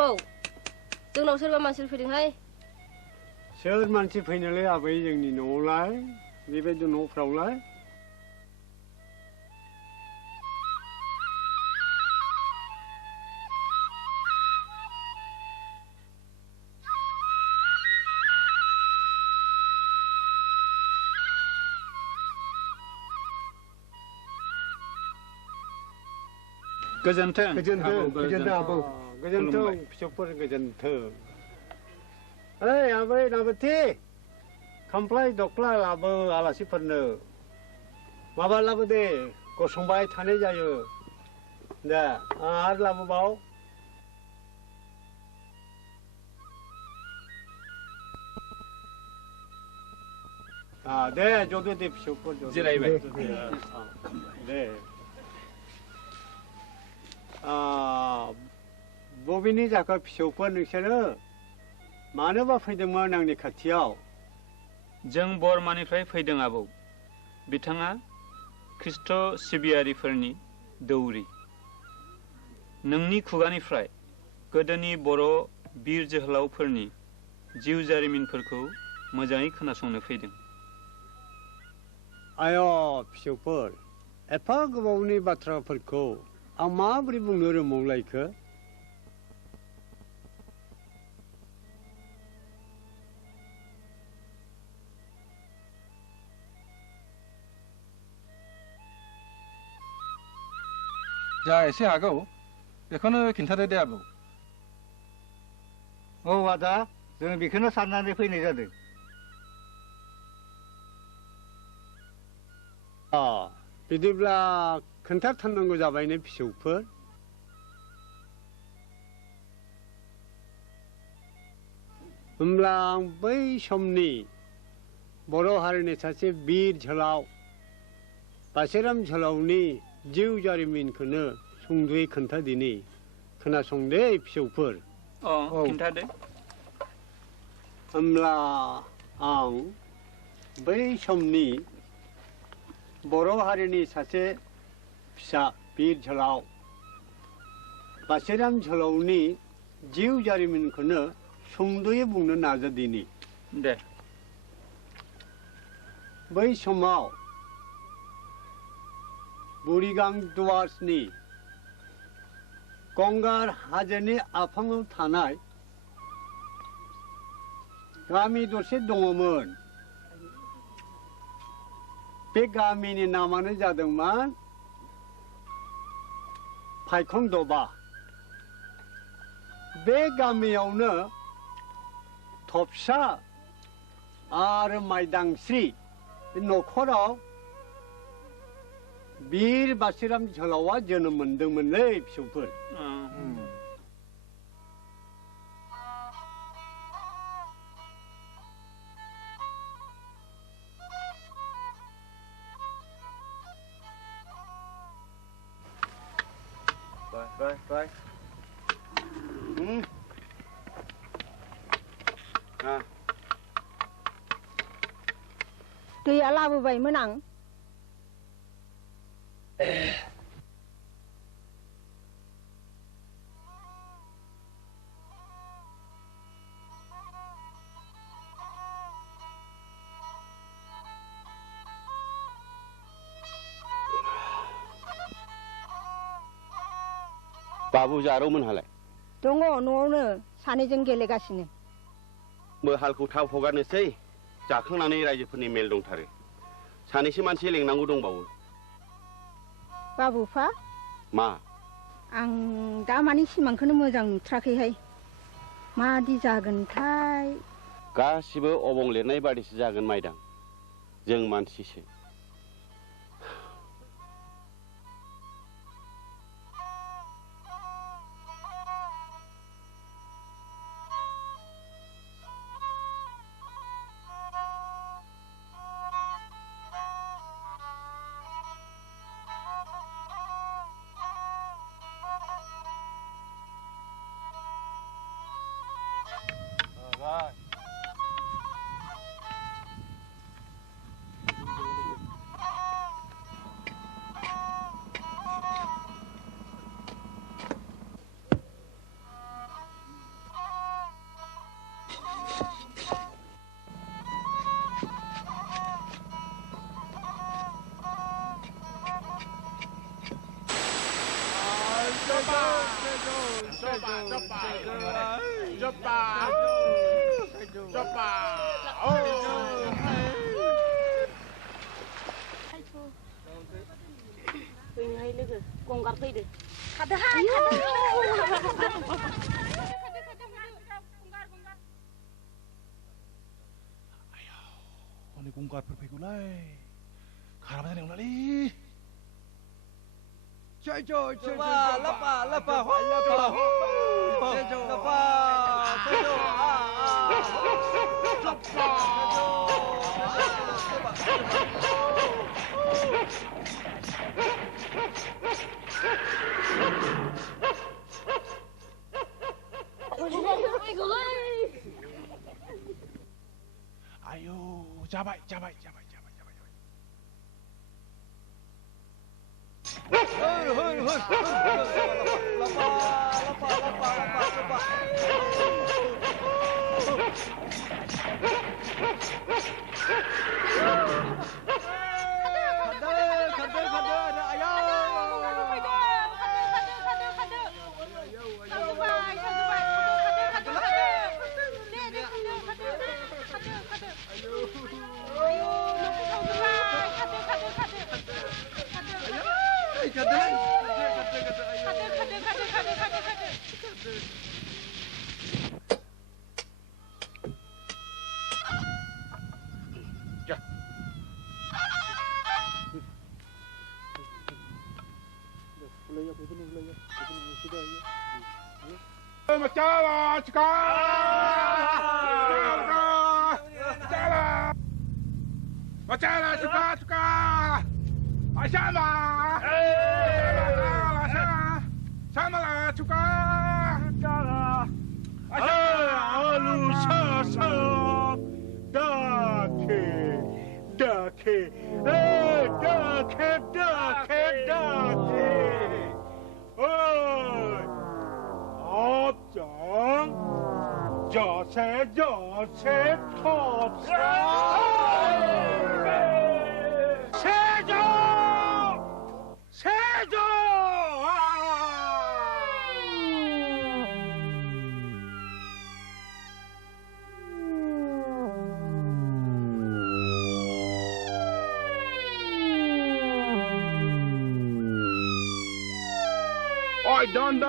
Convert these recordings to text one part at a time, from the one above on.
आबौ जोंनाव सोरबा मानसि फैदोंहाय सोर मानसि फैनोलाय आबै जोंनि न'आवलाय बेबायदि न'फ्रावलाय गोजोन्थों आबौ गोजोन्थों फिसौफोर गोजोन्थों ओइ आबै नाबथि खामफ्लाय दख्ला लाबो आलासिफोरनो माबा लाबो दे गसंबाय थानाय जायो दे आरो लाबोबाव दे जदो दे फिसौफोर जिरायबाय दे बबेनि जाखो फिसौफोर नोंसोरो मानोबा फैदोंमोन आंनि खाथियाव जों बरमानिफ्राय फैदों आबौ बिथाङा ख्रिस्ट' सिबियारिफोरनि दौरि नोंनि खुगानिफ्राय गोदोनि बर' बिर जोहोलावफोरनि जिउ जारिमिनफोरखौ मोजाङै खोनासंनो फैदों आय' फिसौफोर एफा गोबावनि बाथ्राफोरखौ आं माबोरै बुंनो रोंबावलायखो जा एसे हागौ बेखौनो खिन्थादो दे आबौ औ आदा जों बेखौनो साननानै फैनाय जादों बिदिब्ला खोन्थाथारनांगौ जाबायने फिसौफोर होमब्ला आं बै समनि बर' हारिनि सासे बिर जोहोलाव बासिराम जोहोलावनि जिउ जारिमिनखौनो सुंद'यै खोन्थादिनि खोनासंदे फिसौफोर खिन्थादो होमब्ला आं बै समनि बर' हारिनि सासे फिसा बिर जोहोलाव बासिराम जोहोलावनि जिउ जारिमिनखौनो सुंद'यै बुंनो नाजादिनि दे बै समाव बुरिगां दुवार्सनि गंगार हाजोनि आफाङाव थानाय गामि दरसे दङमोन बे गामिनि नामानो जादोंमोन फायखन दबा बे गामियावनो थफसा आरो माइदांस्रि न'खराव बिर बासिराम जोहोलावा जोनोम मोनदोंमोनलै फिसौफोर Rồi. दैया लाबोबायमोन आं बाबु जारौमोनहालाय दङ न'आवनो सानैजों गेलेगासिनो हालखौ थाब हगारनोसै जाखांनानै रायजोफोरनि मेल दंथारो सानैसो मानसि लेंनांगौ दंबावो बाबुफा मा आं दा मानि सिमांखौनो मोजां नुथाराखैहाय मादि जागोनथाय गासिबो अबं लिरनाय बादिसो जागोन माइदां जों मानसिसो gonggar fैदो खादोहाय हनै गंगारफोर फैगौलाय खाराबा जानाय नंलालै ayo जाबाय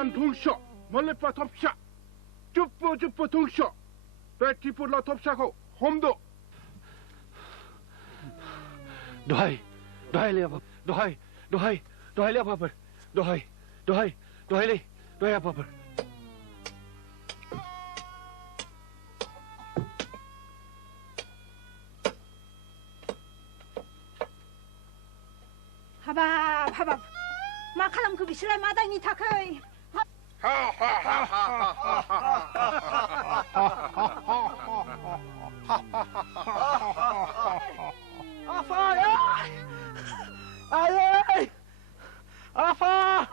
Dan tungsha, malepa topsha, cupu tungsha, petipurla topsha ko, homdo. Dohai le apa? Dohai le apa? Dohai le apa? habab मा खालामखो बिसोरलाय मा दायनि थाखाय Afa!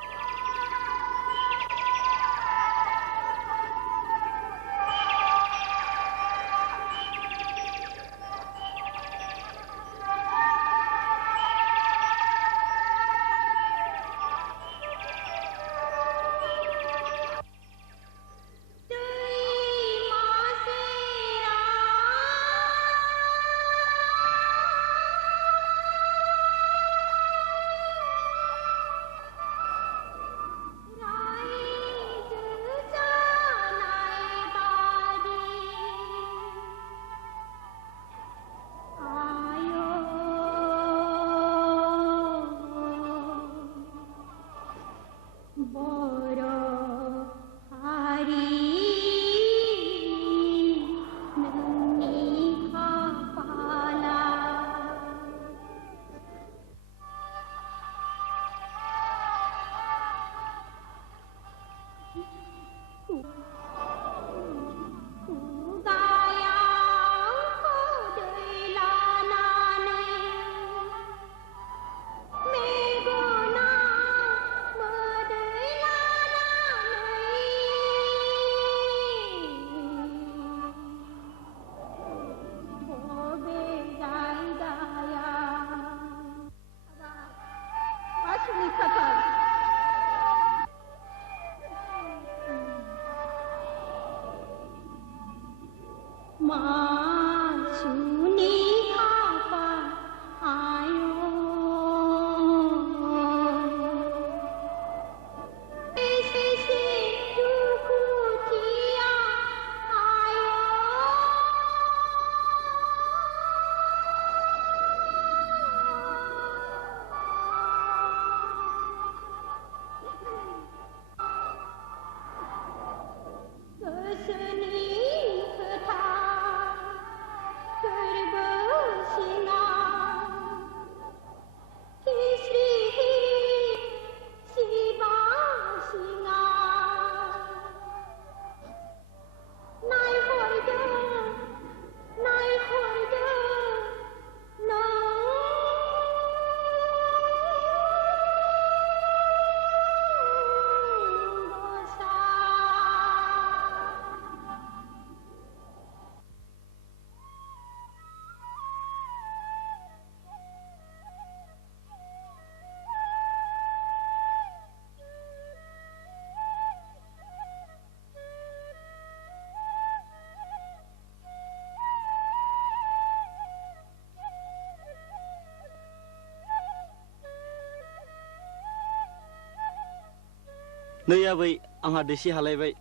नै आबै आंहा दैसे हालायबाय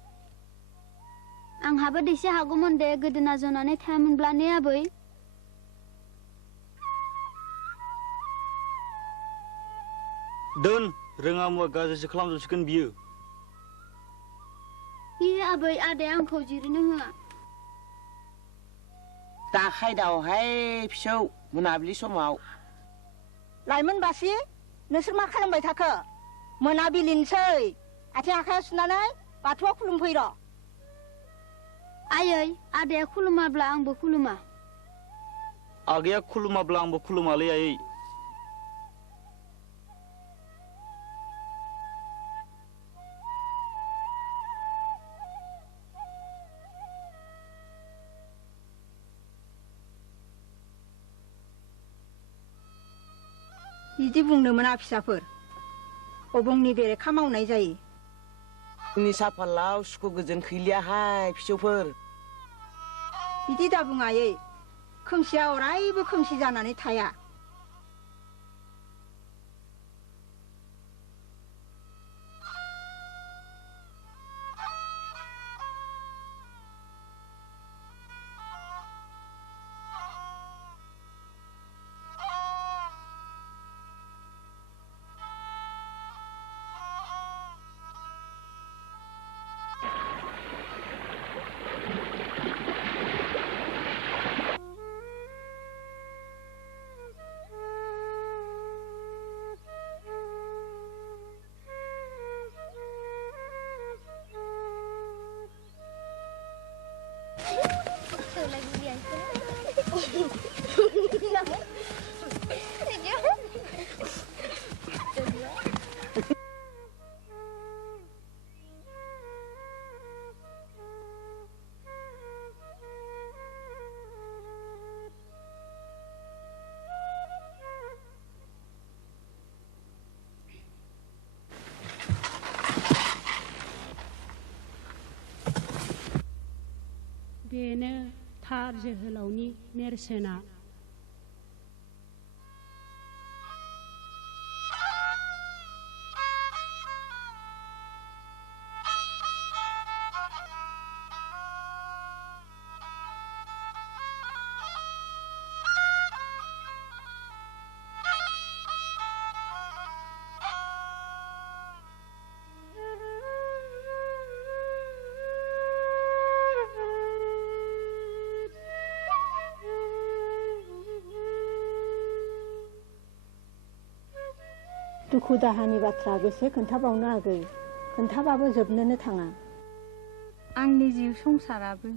आंहाबो दैसे हागौमोन दे गोदोना जनानै थायामोनब्ला ने आबै दोन रोङा मुवा गाज्रिसो खालामजोबसिगोन बियो आबै आदाया आंखौ जिरायनो होआ दा खायदावहाय फिसौ मोनाबिलि समाव लाइमोन बासि नोंसोर मा खालामबाय थाखो मोनाबिलिनोसै आथिं आखाइ सुनानै बाथौआव खुलुमफैर' आयै आदाया खुलुमाब्ला आंबो खुलुमा आगैया खुलुमाब्ला आंबो खुलुमालै आयै बिदि बुंनो मोना फिसाफोर अबंनि बेरेखा मावनाय जायो जोंनि साफालाव सुखु गोजोन खैलियाहाय फिसौफोर बिदि दा बुं आयै खोमसिया अरायबो खोमसि जानानै थाया बेनो थार जोहोलावनि नेरसोना दुखु दाहानि बाथ्रा बेसे खोन्थाबावनो आगै खोन्थाबाबो जोबनोनो थाङा आंनि जिउ संसाराबो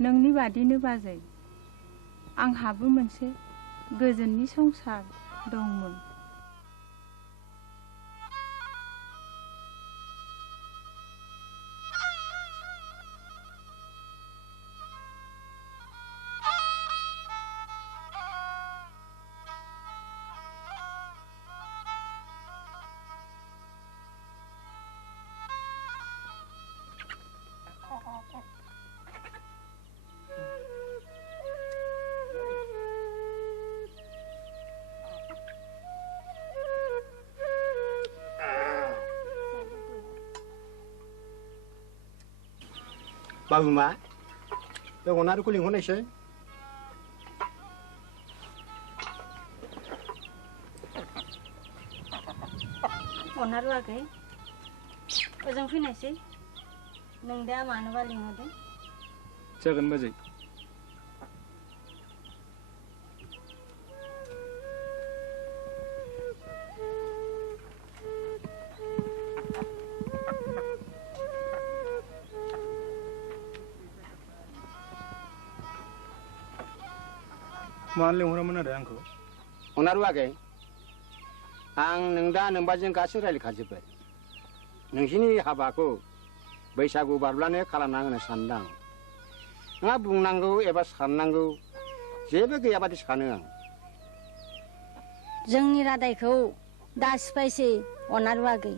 नोंनि बादिनो बाजै आंहाबो मोनसे गोजोननि संसार दंमोन बाबु मा बे अनारखौ लिंहरनायसै अनारु आगै ओजों फैनायसै नों दा मानोबा लिंहरदों जागोन बाजै मानो लिंहरामोन आरो आंखौ अनारु आगै आं नों दा नोंबाजों गासै रायज्लायखाजोब्बाय नोंसिनि हाबाखौ बैसागु बारब्लानो खालामना होनो सानदां नोंहा बुंनांगौ एबा साननांगौ जेबो गैयाबादि सानो आं जोंनि रादायखौ दा सिफायसै अनारु आगै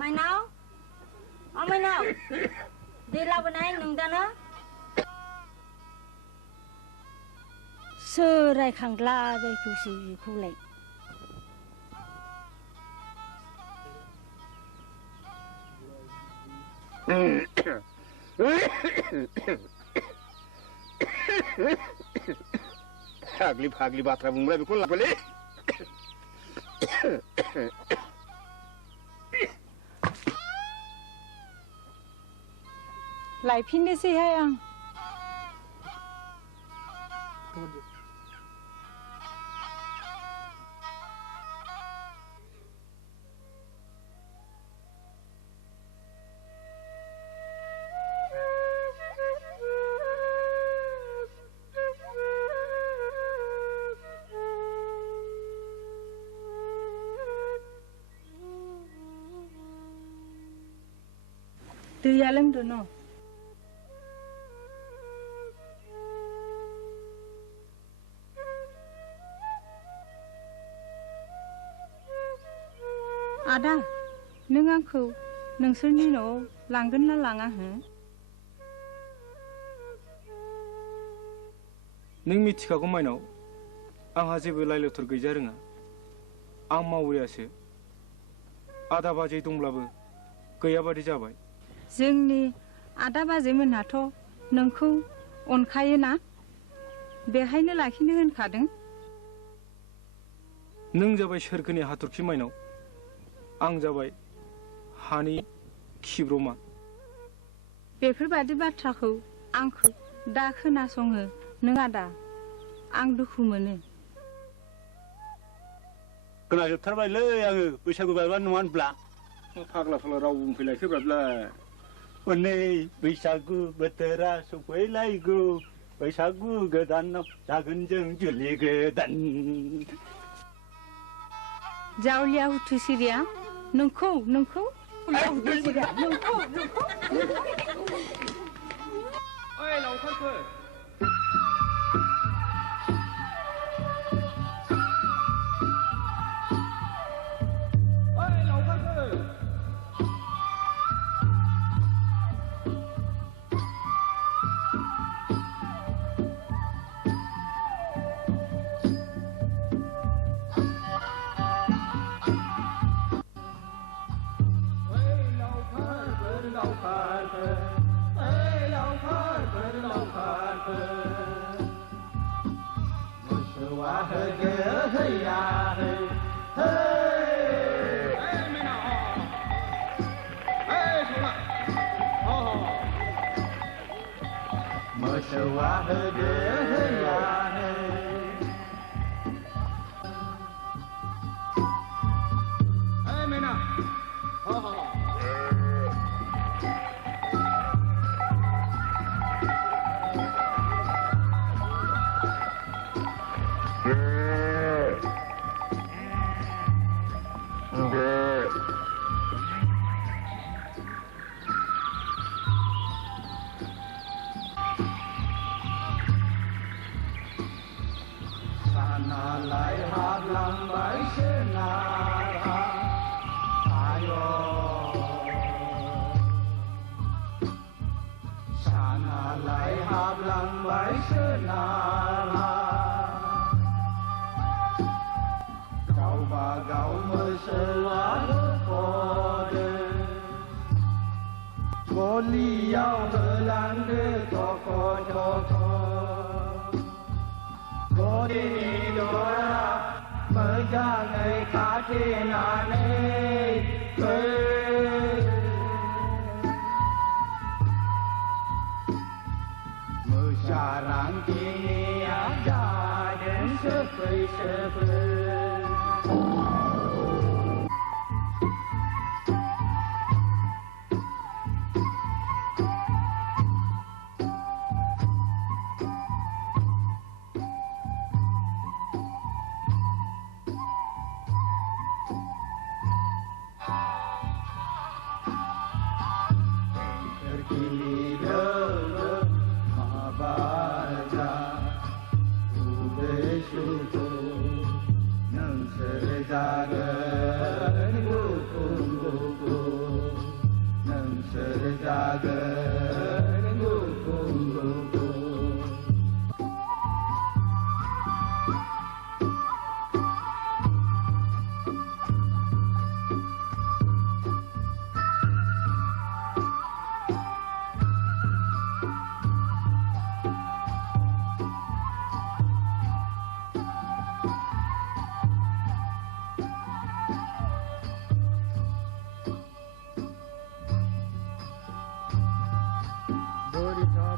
माइनाव माइनाव दै लाबोनाय नोंदानो सोर रायखांला बायखौसै बेखौलाय फाग्लि फाग्लि बाथ्रा बुंबाय बेखौ लाबोलै लायफिननोसैहाय आं दैया लोंदो न आदा नों आंखौ नोंसोरनि न'आव लांगोन ना लाङा हो नों मिथिखागौ माइनाव आंहा जेबो लाइ लथर गैजा रोङा आं मावरियासो आदा बाजै दंब्लाबो गैयाबादि जाबाय जोंनि आदा बाजैमोनहाथ' नोंखौ अनखायोना बेहायनो लाखिनो होनखादों नों जाबाय सोरगोनि हाथरखि माइनाव आं जाबाय हानि खिब्रमा बेफोरबादि बाथ्राखौ आंखौ दा खोनासङो नों आदा आं दुखु मोनो खोनाजोबथारबायलै आङो बैसागु बायबा नङा होनब्ला फाग्ला फाग्ला राव बुंफैलायखोब्रालाय हनै बैसागु बोथोरा सफैलायगौ बैसागु गोदानाव जागोन जों जुलि गोदान जावलिया हुथुसिरिया नोंखौ ओइ लावखारफोर जा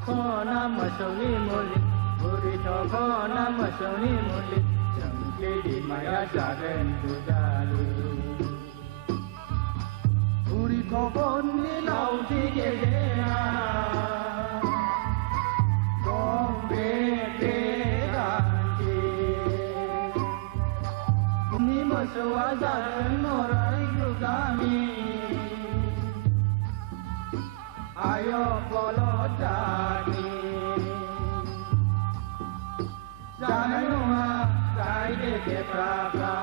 थखना मोसौनि मुलि बुरि थखना मोसौनि मुलि जोंनि बिमाया जागोन दुदालि बुरि थखननि लावथि गेदेरा दं बे गान्थि नि मोसौआ जागोन अराय दुगामि आयो बलदानि जानाय नङा गायदेफ्राफ्रा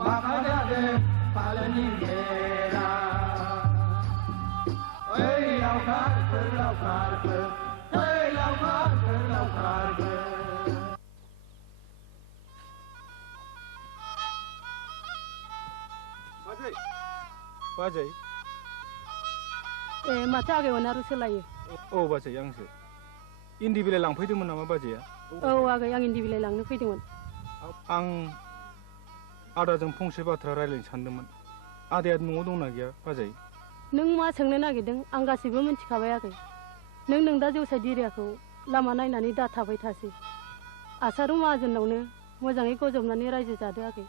माखा जादों फालोनि बेरा ओइ लावखारफोर लावखारफोर ओइ लावखारफोर लावखारफोर बाजै ए माथो आगै अनारु सोलायो औ बाजै आंसो इन्दि बिलाइ लांफैदोंमोन नामा बाजैया औ आगै आं इन्दि बिलाइ लांनो फैदोंमोन आं आदाजों फंसे बाथ्रा रायज्लायनो सानदोंमोन आदाया न'आव दंना गैया बाजै नों मा सोंनो नागिरदों आं गासैबो मिन्थिखाबाय आगै नों दा जौसाय दिरियाखौ लामा नायनानै दा थाबाय थासै आसारु माहाजोनावनो मोजाङै गजबनानै रायजो जादो आगै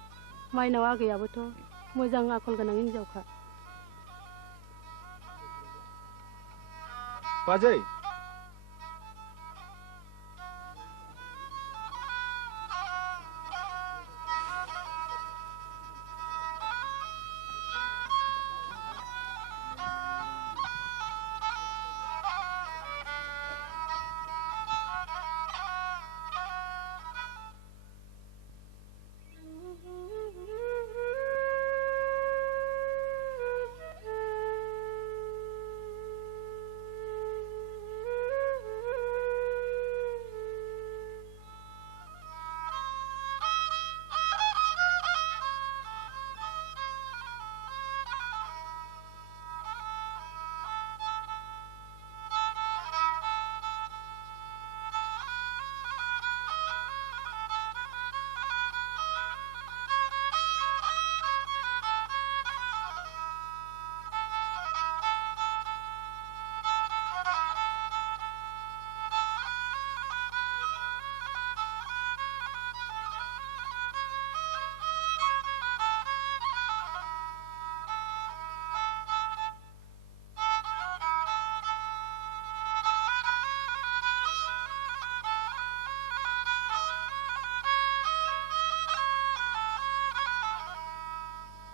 माइनाव आगैयाबोथ' मोजां आखल गोनां हिनजावखा बाजै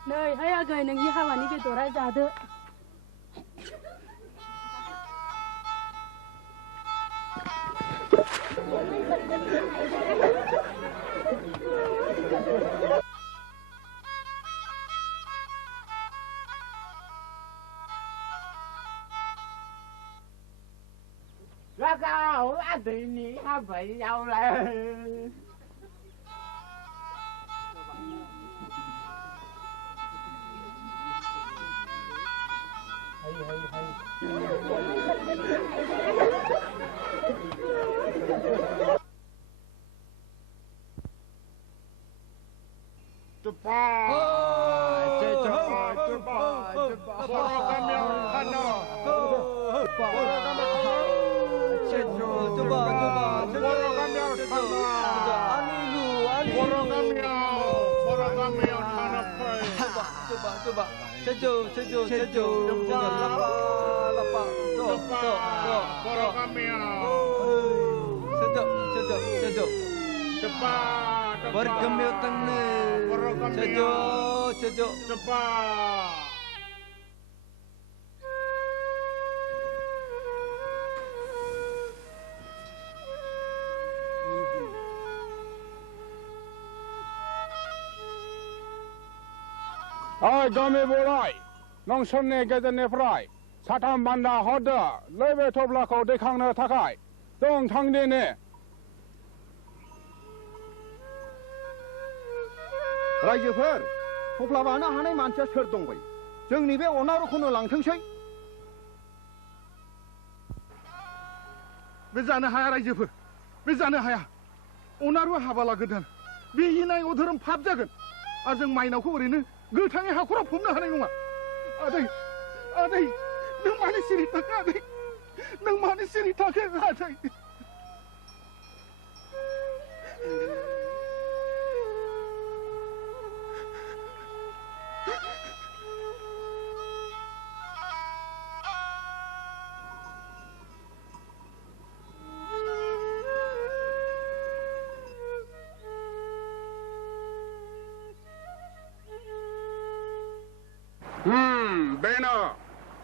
नै हाय आगै नोंनि हाबानि बेदरा जादो Ragao adini habayao lai गामि बोराय नोंसोरनि गेजेरनिफ्राय साथाम बान्दा हरदो नैबे थफ्लाखौ दैखांनो थाखाय जों थांदिनि रायजोफोर थफ्ला बानो हानाय मानसिया सोर दंबाय जोंनि बे अनारुखौनो लांथोंसै बे जानो हाया रायजोफोर बे जानो हाया अनारुआ हाबा लागोदान बे इनाय अधोरोम फाब जागोन आरो जों माइनावखौ ओरैनो गोथाङै हाखराव फबनो हानाय नङा आदै आदै नों मानो सिरि थाखो आदै नों मानो सिरि थाखो आदै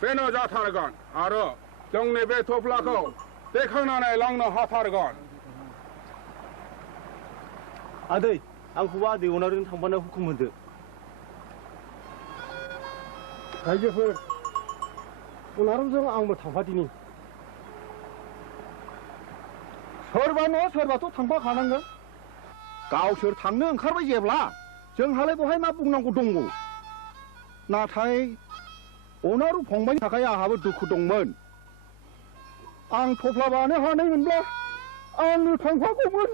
बेनो जाथारगोन आरो जोंनि बे थफ्लाखौ दैखांनानै लांनो हाथारगोन आदै आंखौबो आदै अनारजों थांफानो हुकुम होदो रायजोफोर अनारजों आंबो थांफादिनि सोरबा न' सोरबाथ' थांफाखानांगोन गावसोर थांनो ओंखारबाय जेब्ला जोंहालाय बहाय मा बुंनांगौ दंबावो नाथाय अनारु फंबायनि थाखाय आंहाबो दुखु दंमोन आं थफ्ला बानो हानायमोनब्ला आंनो थांफागौमोन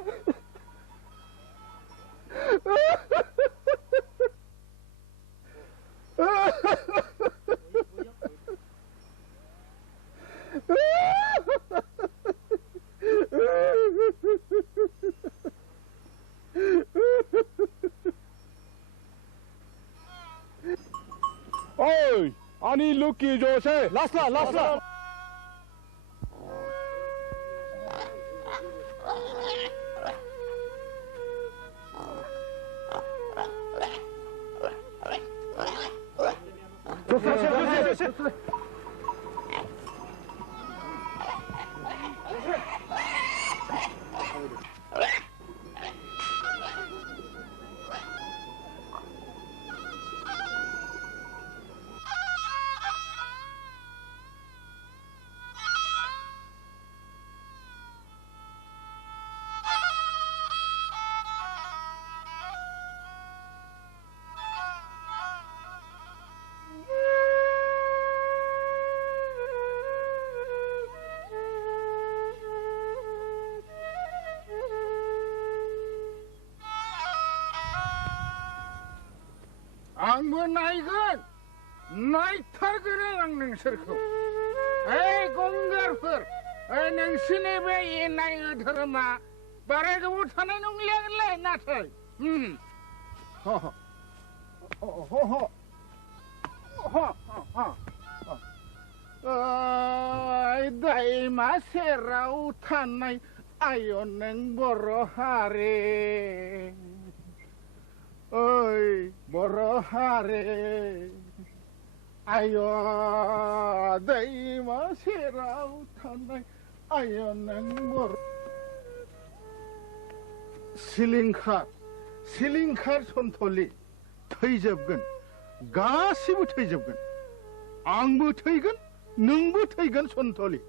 ओइ आनी लुकी जोसे लास्ला आंबो नायगोन नायथारगोन आं नोंसोरखौ ओइ गंगारफोर ओइ नोंसिनि बे इनाय धोरोमा बाराय गोबाव थानाय नंलियागोनलै नाथाय दैमा सेराव थानाय आय नों बर' हारि ओइ बर' हारि आय दैमा सेराव थानाय आय नों बर' सिलिंखार सन्थलि थैजोबगोन गासिबो थैजोबगोन आंबो थैगोन नोंबो थैगोन सन्थलि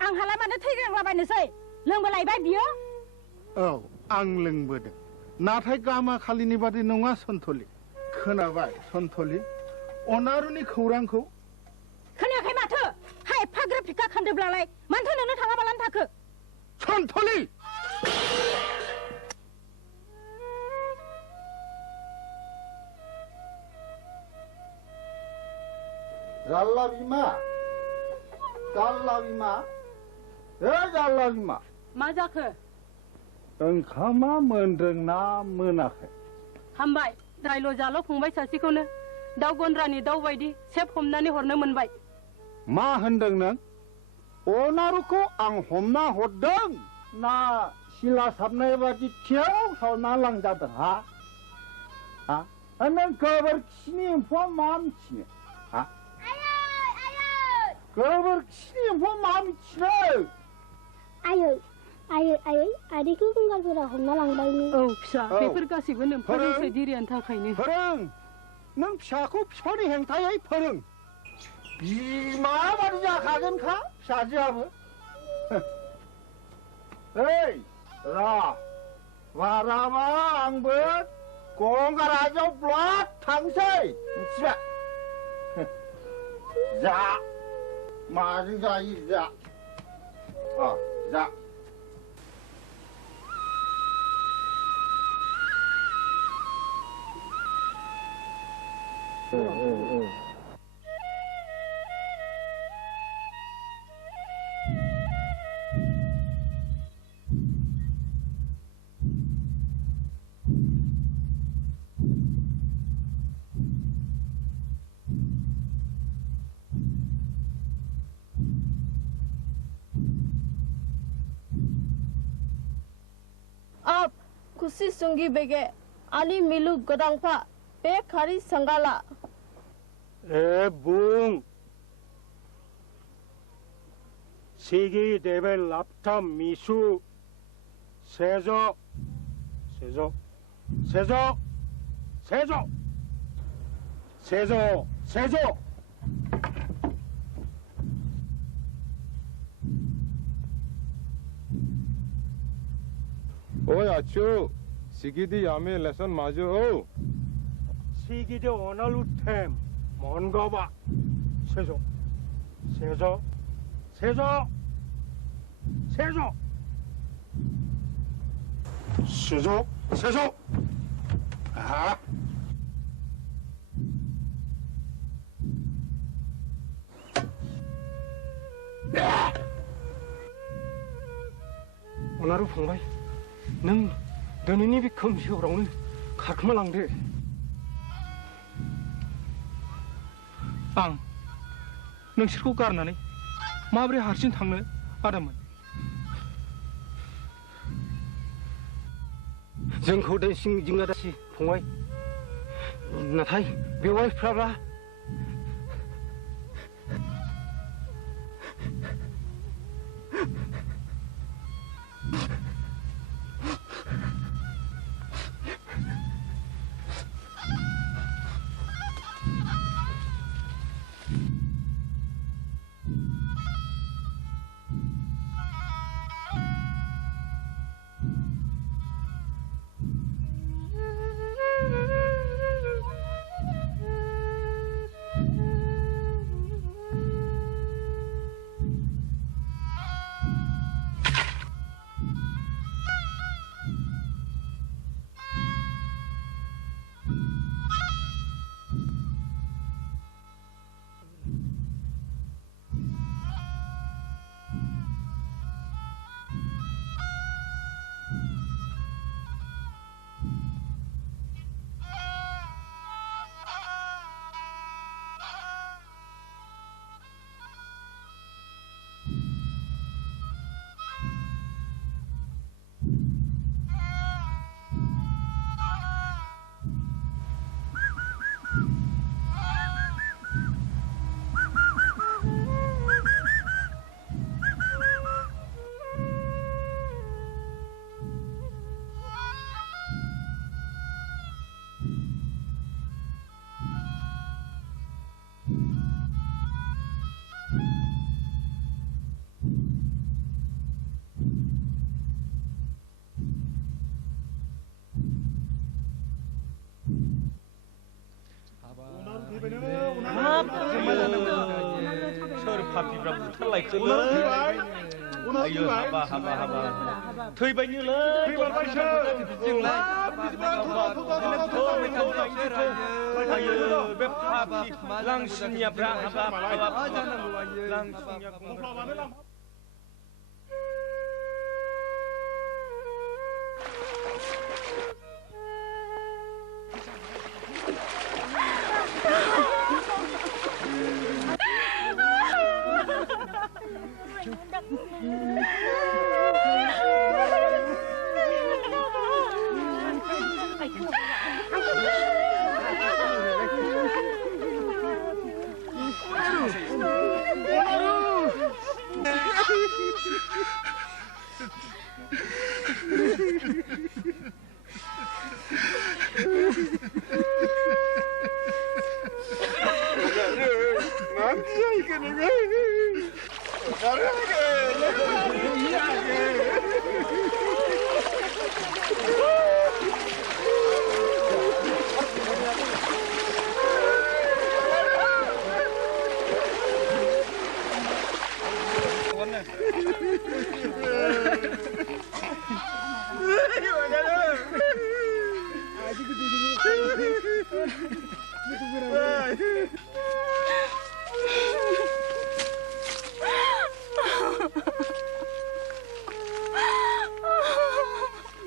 आंहालाय मानो थैग्रांलाबायनोसै लोंबोलायबाय बियो औ आं लोंबोदों नाथाय गामा खालिनि बादि नङा सन्थलि खोनाबाय सन्थलि अनारुनि खौरांखौ खोनायाखै माथो हा एफाग्राब फिखा खान्दोब्लालाय मानोथो नोंनो थाङाबालानो थाखो सन्थलि जाल्ला बिमा मा जाखो ओंखामा मोनदोंना मोनाखै हामबाय रायल' जाल' फंबाय सासेखौनो दाउ गन्द्रानि दाउ बायदि सेब हमनानै हरनो मोनबाय मा होनदों नों अनारुखौ आं हमना हरदों ना सिला साबनाय बादि थियाव सावना लांजादों हा नों गोबोरखिनि एम्फौआ मा मिथिनो हा गोबोरखिनि एम्फौआ मा मिथिनो आयै आदैखौ गंगारफोरा हमना लांबायनो औ फिसा बेफोर गासैबो नोंफोरनिफ्राय दिरियानि थाखायनो फोरों नों फिसाखौ बिफानि हेंथायै फोरों बिमा बादि जाखागोनखा फिसाजोआबो ओइ बाराबा आंबो गंगार राजायाव ब्लद थांसै मिथिबाय जा माजों जायो जा जा खुशी संगी बेगे आनी मिलु गदांफा बे खारी संगाला ए बुं 시기 대벨 랍탐 미수 세조 세조 세조 세조 세조 세조 오이 아추 시기디 야메 레슨 마저 시기디 오날루템 뭔가봐 세조 세조 세조 세조 세조 세조 아 오나루 फंबाय नों दिनैनि बे खोमसि हरावनो खारखोमालांदो आं नोंसोरखौ गारनानै माबोरै हारसिं थांनो आदामोन जोंखौ दैसिं जिंगादासि फंबाय नाथाय बेवाइफ्राबा सोर पापिफ्रा बुथारलायखोलै आयो हाबा हाबा हाबा थैबायनोलै आयो बे पापि लांसिनियाफ्रा हाबाब लांसिनिया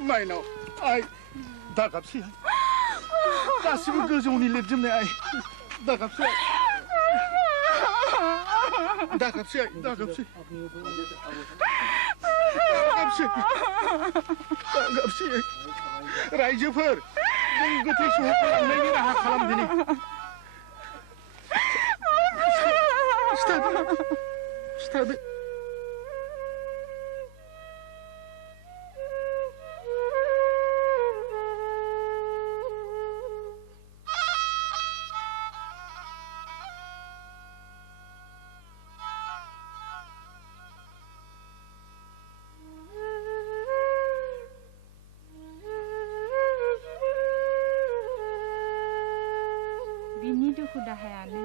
माइनाव आइ दागाबसै गासिबो गोजौनि लिरजोबनाय आइ दागाबसै दागाबसै आइ दागाबसै गाबसि रायजोफोर जों गोथै सहखौ लांनायनि राहा खालामदिनि खिथादो बिनि दुखु दाहायानो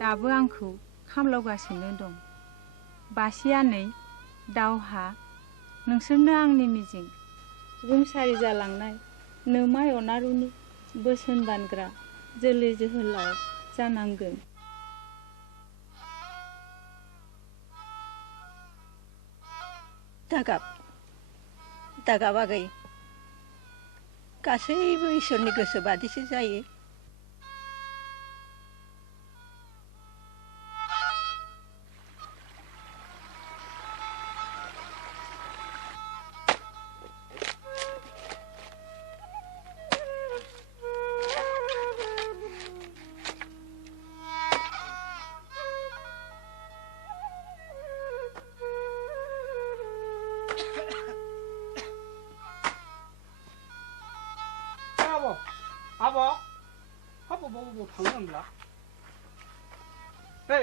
दाबो आंखौ खामलावगासिनो दं बासिया नै दावहा नोंसोरनो आंनि मिजिं रुंसारि जालांनाय नोमाय अनारुनि बोसोन बानग्रा जोलै जोहोलाव जानांगोन दागाब आगै गासैबो इसोरनि गोसो बादिसो जायो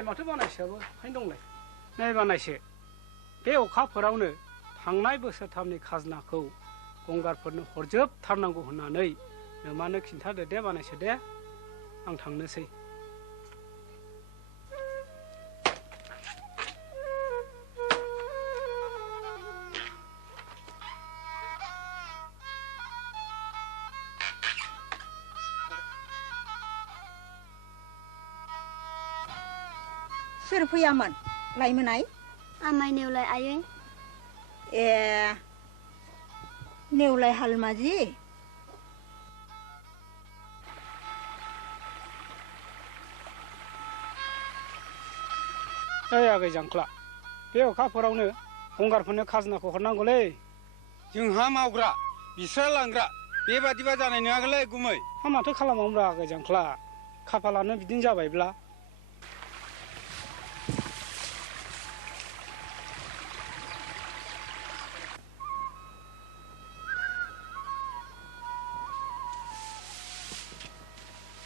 माथो बानायसेयाबो फाइन दंलाय नै बानायसे बे अखाफोरावनो थांनाय बोसोरथामनि खाजोनाखौ गंगारफोरनो हरजोबथारनांगौ होननानै नोमानो खिन्थादो दे बानायसे दे आं थांनोसै सोर फैयामोन लायमोनाय आमाय नेवलाय आयै ए नेवलाय हालमाजि ओइ आगै जांख्ला बे अखाफोरावनो गंगारफोरनो खाजोनाखौ हरनांगौलै जोंहा मावग्रा बिस्रा लांग्रा बेबादिबा जानाय नङागोनलै गुमै हा माथो खालामबावनोब्रा आगै जांख्ला खाफालानो बिदिनो जाबायब्ला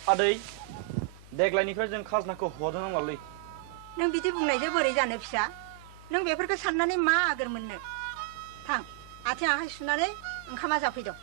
आदै देग्लायनिफ्राय जों खाजोनाखौ हरनो नांलालै नों बिदि बुंनायजों बोरै जानो फिसा नों बेफोरखौ साननानै मा आगोर मोननो थां आथिं आखाइ सुनानै ओंखामा जाफैदो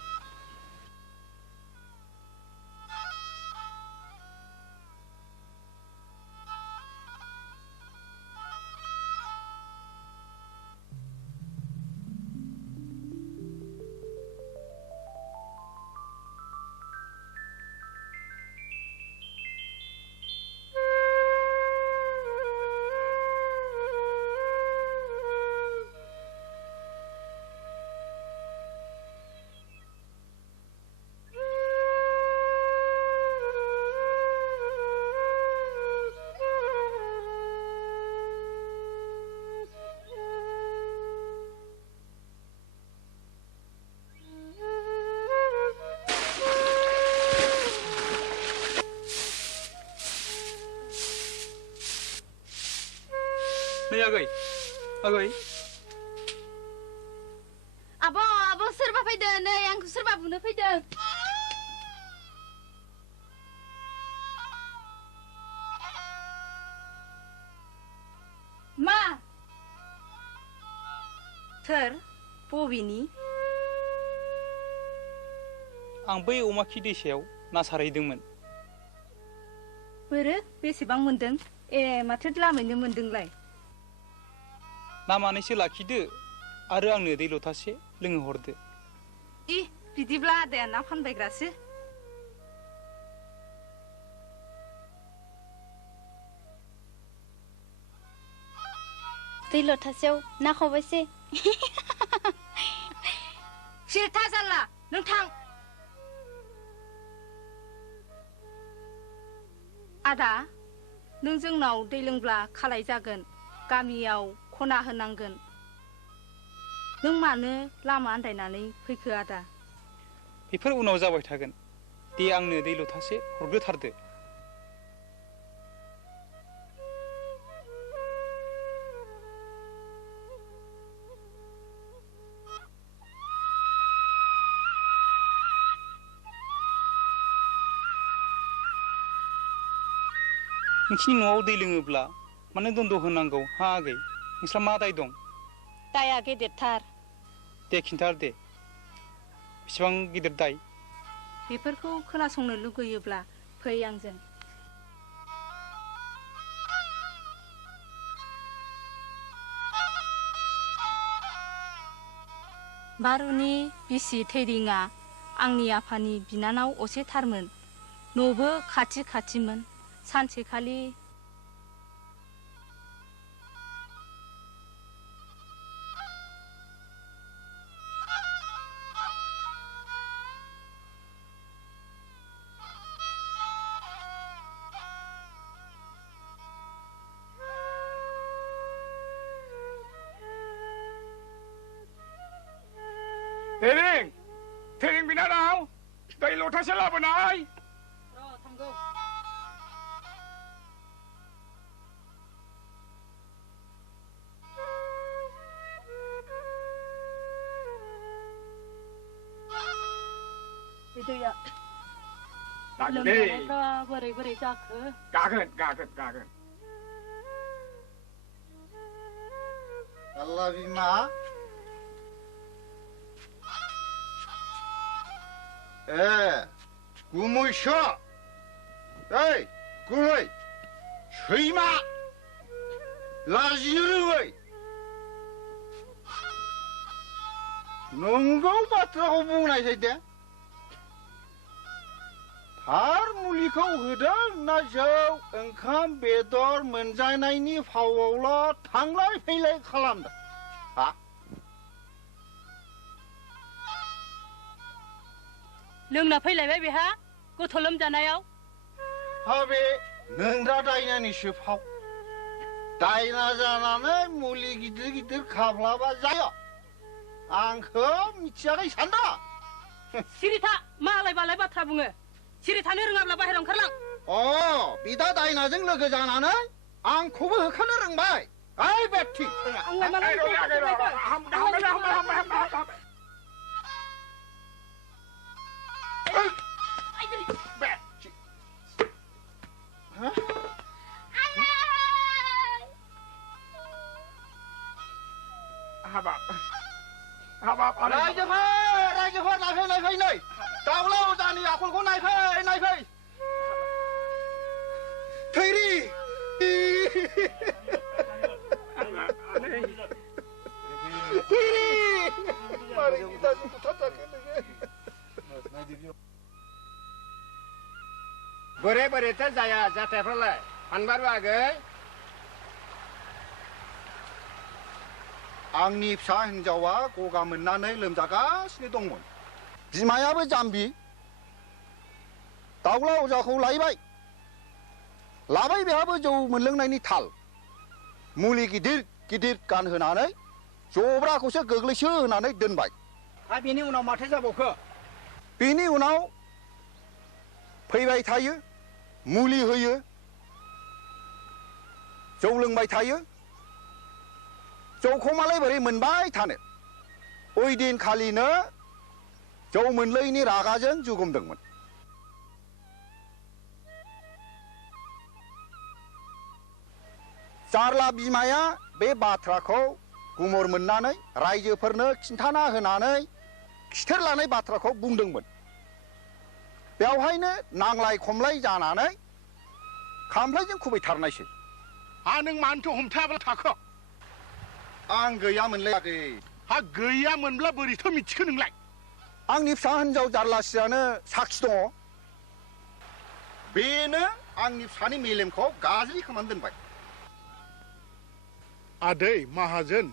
आगै आगै आब' सोरबा फैदों नै आंखौ सोरबा बुनो फैदों मा सोर बबेनि आं बै अमा खि दैसायाव ना सारहैदोंमोन बोरो बेसेबां मोनदों ए माथो लामैनो मोनदोंलाय ना मानैसो लाखिदो आरो आंनो दै लथासे लोंहोहरदो इ बिदिब्ला आदाया ना फानबायग्रासो दै लथासेयाव ना खबाइसे सिरथा जारला नों थां आदा नों जोंनाव दै लोंब्ला खालाय जागोन गामियाव खना होनांगोन नों मानो लामा आन्दायनानै फैखो आदा? बेफोर उनाव जाबाय थागोन। दे आंनो दै लथासे हरग्रोथारदो। नोंसिनि न'आव दै लोङोब्ला मानो दन्द होनांगौ हा आगै? नोंस्रा मा दाय दं? दाया गेदेरथार। दे खिन्थार दे, बेसेबां गिदिर दाय? बेफोरखौ खोनासंनो लुगैयोब्ला फै आंजों। बारुनि बिसि थैरिङा आंनि आफानि बिनानाव असेथारमोन। न'बो खाथि खाथिमोन। सानसेखालि थेरिं बिनानाव दै लथासे लाबोनाय। थांगौ। दैया लोमजानायफ्रा बोरै बोरै जाखो? गागोन। Allah बिमा गुमैसो गुमै सैमा लाजिनो रोङै नंगौ बाथ्राखौ बुंनायसै दे थार मुलिखौ होदों ना जौ ओंखाम बेदर मोनजानायनि फावआवल' थांलाय फैलाय खालामदों हा? लोंना फैलायबाय बेहा गथ' लोमजानायाव। हाबे नोंदा दायनानिसो फाव दायना जानानै मुलि गिदिर गिदिर खाब्लाबा जायो आंखौ मिथियाखै सानदा? सिरि था मालाय बालाय बाथ्रा बुङो। सिरि थानो रोङाब्ला बाहेरायाव ओंखारलां। बिदा दायनाजों लोगो जानानै आंखौबो होखानो रोंबाय। ओइ बेथि रायजोफोर नायफै नै दाउला अजानि आखलखौ नायफै थैरि मारै गिदाजों बुथारजाखो नोङो? बोरै जाया जाथायफ्रालाय फानबारु आगै? आंनि फिसा हिन्जावा गगा मोननानै लोमजागासिनो दंमोन। बिमायाबो जाम्बि दाउला अजाखौ लाबाय बेहाबो जौ मोनलोंनायनि थाल मुलि गिदिर गिदिर गानहोनानै जब्राखौसो गोग्लैसो होनानै दोनबाय। बेनि उनाव माथो जाबावखो? बेनि उनाव फैबाय थायो मुलि होयो जौ लोंबाय थायो जौखौ मालाय बोरै मोनबाय थानो ओइ दिनखालिनो जौ मोनलोयैनि रागाजों जुगुमदोंमोन। जारला बिमाया बे बाथ्राखौ गुमुर मोननानै रायजोफोरनो खिन्थाना होनानै खिथेर लानाय बाथ्राखौ बुंदोंमोन। बेवहायनो नांलाय खमलाय जानानै खामफ्लायजों खुबैथारनायसै। नों मानोथो हमथायाब्ला थाखो? आं गैयामोनलै आगै। गैयामोनब्ला बोरैथो मिथिखो नोंलाय? आंनि फिसा हिन्जाव जारलासियानो साखि दङ। बेनो आंनि फिसानि मेलेमखौ गाज्रि खालामनानै दोनबाय। आदै माहाजोन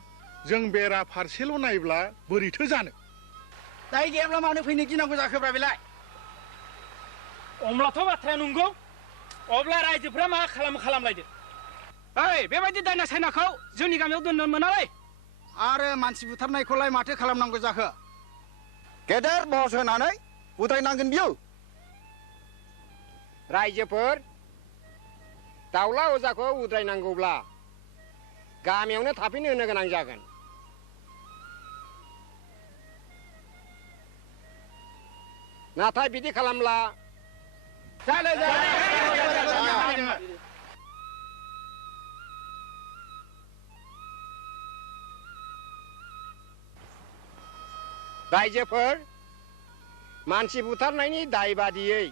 जों बेरा फारसेल' नायब्ला बोरैथो जानो? दाय गैयाब्ला मानो फैनो गिनांगौ जाखोब्रा बेलाय? अमलाथ' बाथ्राया नंगौ। अब्ला रायजोफ्रा मा खालामलायदो? बेबायदि दायना सायनाखौ जोंनि गामियाव दोननो मोनालै। आरो मानसि बुथारनायखौलाय माथो खालामनांगौ जाखो गेदेर बहस होनानै उद्रायनांगोन बियो रायजोफोर दाउला अजाखौ उद्रायनांगौब्ला गामियावनो थाफैनो होनो गोनां जागोन नाथाय बिदि खालामब्ला रायजोफोर मानसि बुथारनायनि दाय बादियै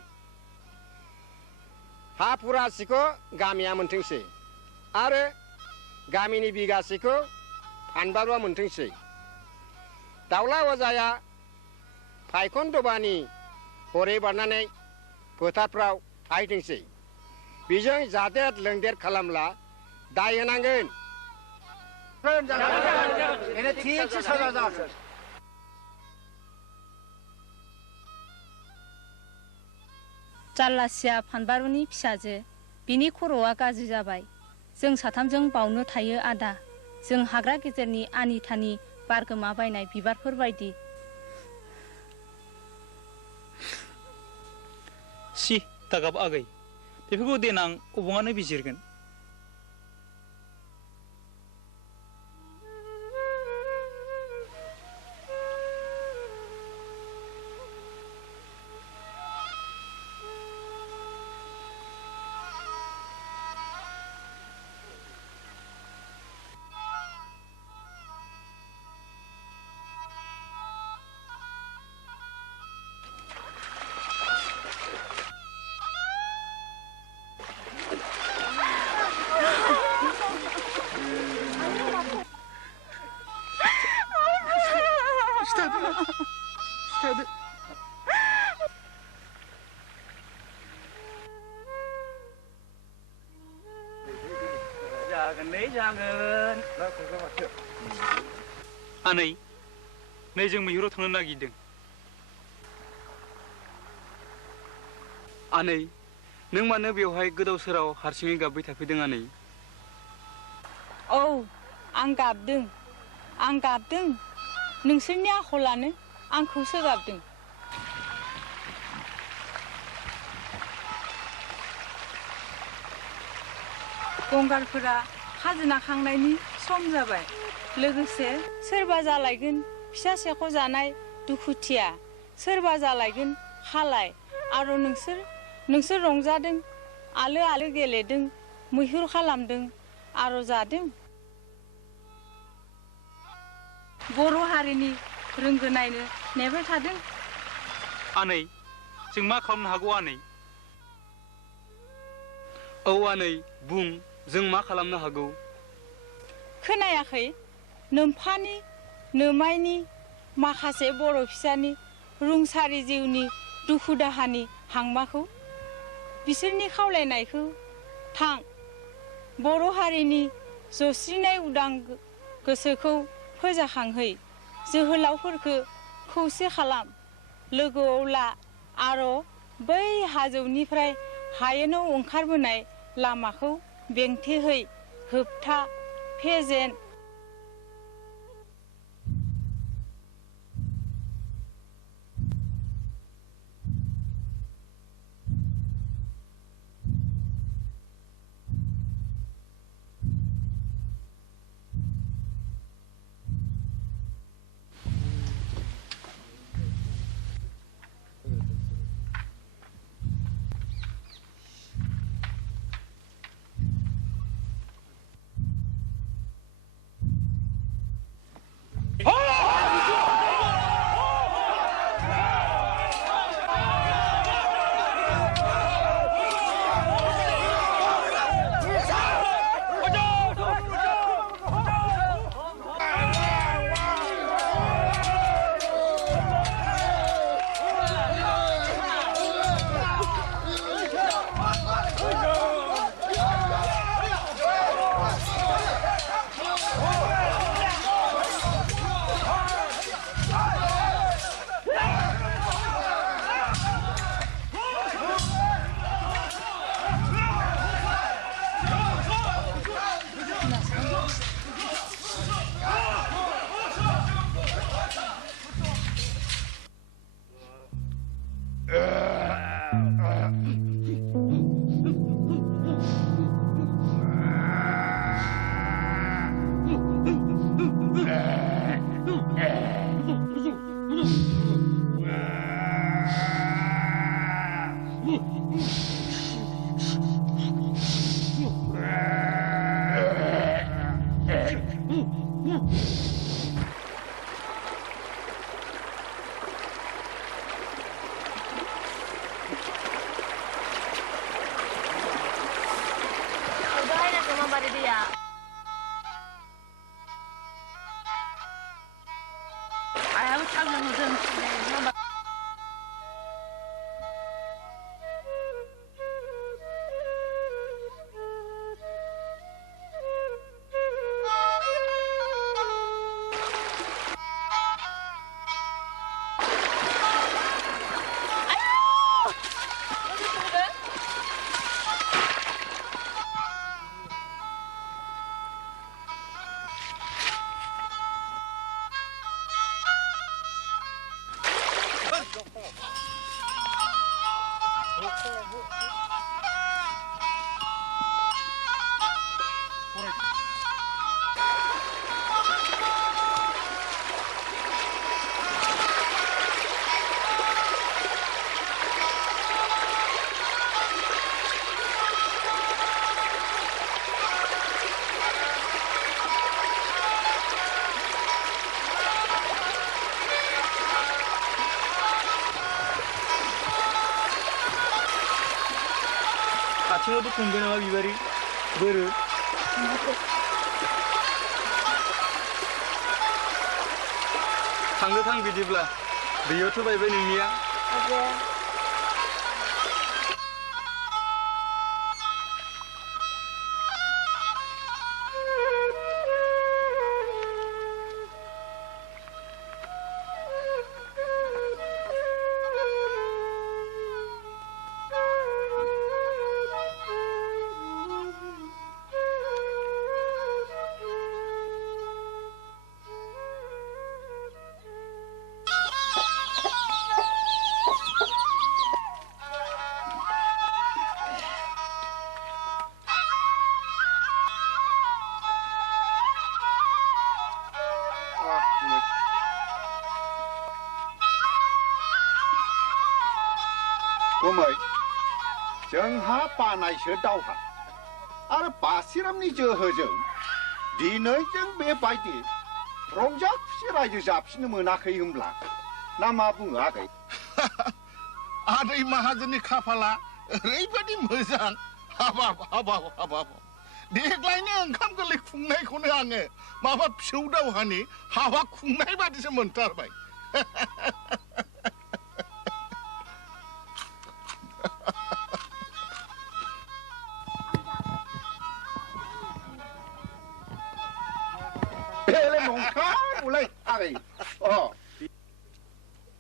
हा फुरासेखौ गामिया मोनथोंसै आरो गामिनि बिगासेखौ फानबारुआ मोनथोंसै दाउला अजाया फायखन दबानि हरै बारनानै फोथारफ्राव थाहैथोंसै बेजों जादेर लोंदेर खालामब्ला दाय होनांगोन थिगसे साजा जागोन जाल्लासिया फानबारुनि फिसाजो बिनि खर'आ गाज्रि जाबाय जों साथामजों बावनो थायो आदा जों हाग्रा गेजेरनि आनि थानि बारगोमा बायनाय बिबारफोर बायदि सि दागाब आगै बेफोरखौ देनां अबङानो बिजिरगोन आनै नै जों मैहुराव थांनो नागिरदों आनै नों मानो बेवहाय गोदाव सोराव हारसिङै गाबबाय थाफैदों आनै औ आं गाबदों नोंसोरनि आखलानो आंखौसो गाबदों गंगारफोरा खाजोना खांनायनि सम जाबाय लोगोसे सोरबा जालायगोन फिसा सेख' जानाय दुखुथिया सोरबा जालायगोन खालाय आरो नोंसोर रंजादों आलो आलो गेलेदों मैहुर खालामदों आरो जादों बर' हारिनि रोंगोनायनो नेबाय थादों आनै जों मा खालामनो हागौ आनै औ आनै बुं जों मा खालामनो हागौ खोनायाखै नोम्फानि नोमाइनि माखासे बर' फिसानि रुंसारि जिउनि दुखु दाहानि हांमाखौ बिसोरनि खावलायनायखौ थां बर' हारिनि जस्रिनाय उदां गोसोखौ फोजाखांहै जोहोलावफोरखौ खौसे खालाम लोगोआव ला आरो बै हाजोनिफ्राय हायेनाव ओंखारबोनाय लामाखौ बेंथेहै होबथा फेजेन Udah na cuma bari dia. Ayaw tawag mo dun. आथिङावबो खुंगोन नामा बिबारि बोरो थांदो थां बिदिब्ला दैयावथ' बायबाय नोंनिया गुमै जोंहा बानायसो दावहा आरो बासिरामनि जोहोजों दिनै जों बेबायदि रंजा खुसि रायजो जाफिननो मोनाखै होनब्ला ना मा बुङो आगै आदै माहाजोननि खाफाला ओरैबायदि मोजां हाबाब हाबाब हाबाब देग्लायनि ओंखाम गोरलै खुंनायखौनो आङो माबा फिसौ दावहानि हाबा खुंनाय बादिसो मोनथारबाय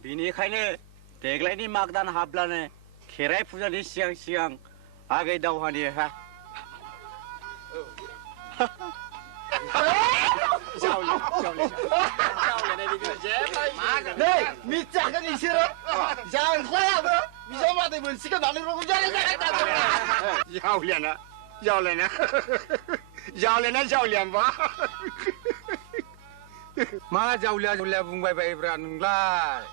बिनिखायनो देग्लायनि माग दान हाबब्लानो खेराइ फुजानि सिगां सिगां आगै दावहानि हा नै मिथियाखै नोंसोरो जांख्लायाबो बिजामादै मोनसेखौ दानो रंजानाय जावलियाना जावलियाना जावलियाना जावलियानबा मा जावलिया जावलिया बुंबाय बायब्रा नोंलाय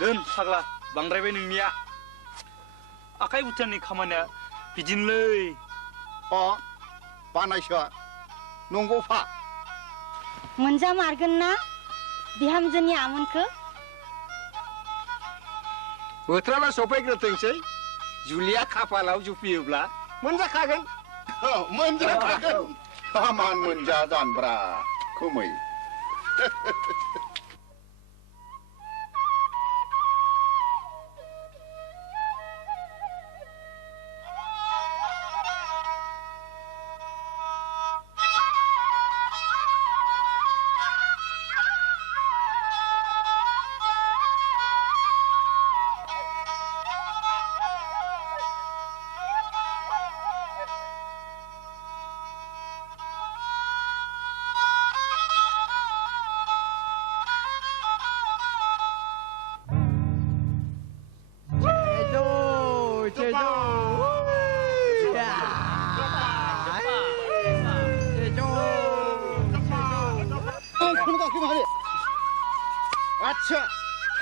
दोन फाग्ला बांद्रायबाय नोंनिया आखाइ बुथारनि खामानिया बिदिनोलै बानायसो नंगौ फा मोनजामारगोन ना बिहामजोनि आमोनखौ बोथोराबा सफैग्रोथोंसै जुलिया खाफालाव जुफियोब्ला मोनजाखागोन मोनजाखागोन हामान मोनजा जानब्रा गुमै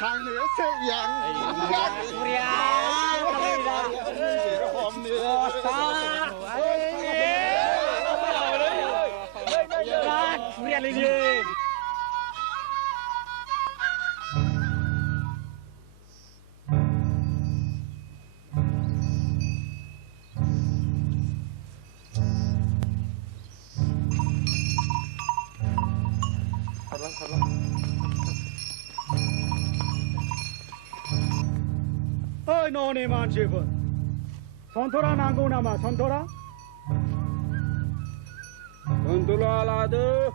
थांनोसै yang Surya Surya lagi Oi noni mansipun Sontora nanggung nama Sontora Sontora aladu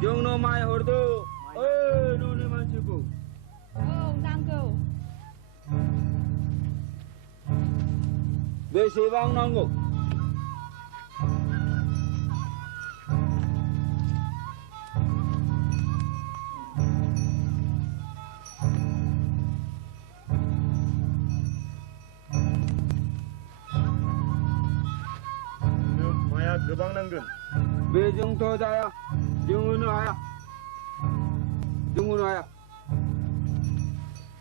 Jung no mai hordo Oi noni mansipun Oh, nanggo. Besibang nanggung गोबां नांगोन बेजोंथ' जाया जों होनो हाया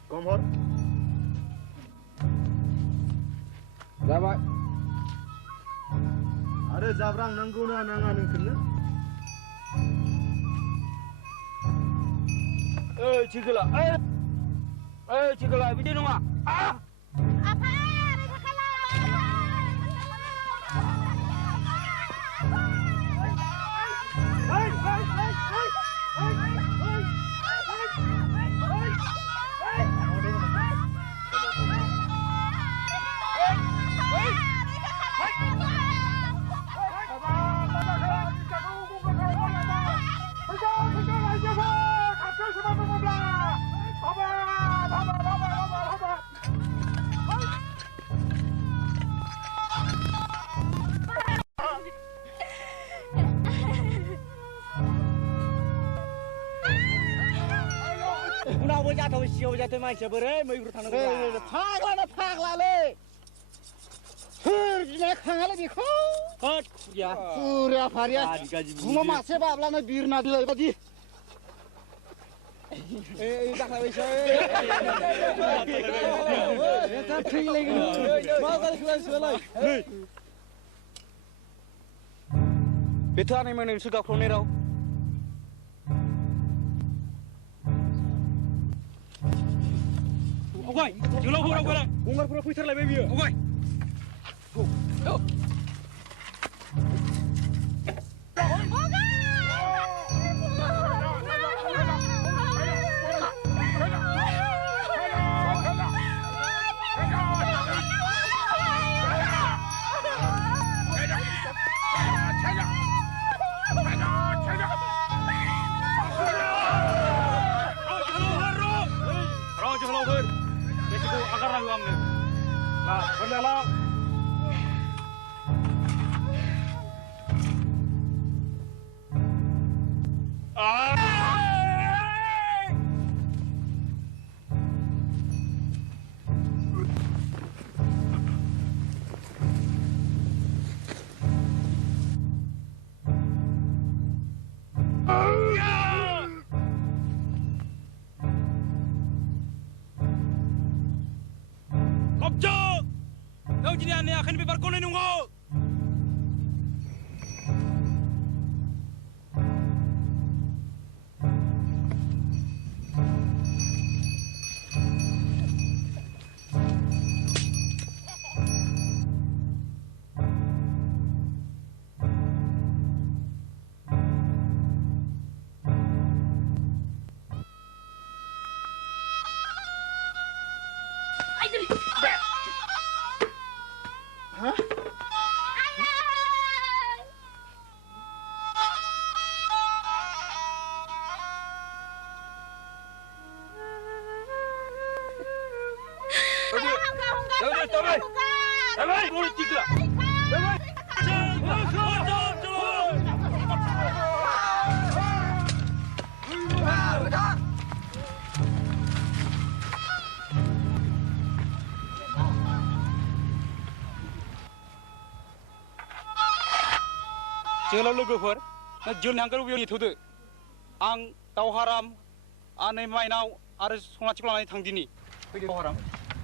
खम हर जाबाय आरो जाब्रां नांगौना नाङा नोंसोरनो चिकोला बिदि नङा उनावबो जाथाव सिगाव जाथाव मानसिया बोरै मैहुर थांनांगौ फाग्लालै सोर गिनाय खाङालै बेखौ खुरिया फारिया गुमा मासे बाब्लानो बिरना बिलाइ बादि बेथ' आंनिमोन नोंसोर गावख्रावनाय राव Ogoi, जोंनाव हराव गलाय गंगारफोरा फैथारलायबाय बियो ogoi जोहोलावफोर बेसोरखौ आगारनांगौ आंनो बोरलाला Kau jadi aneh akan bebar kau nunggu. जोहोलाव लोगोफोर जों हांगार उबियाव नेथ'दो आं दावहाराम आनै माइनाव आरो सनाथिखौ लानानै थांदिनि फैदो बहाराम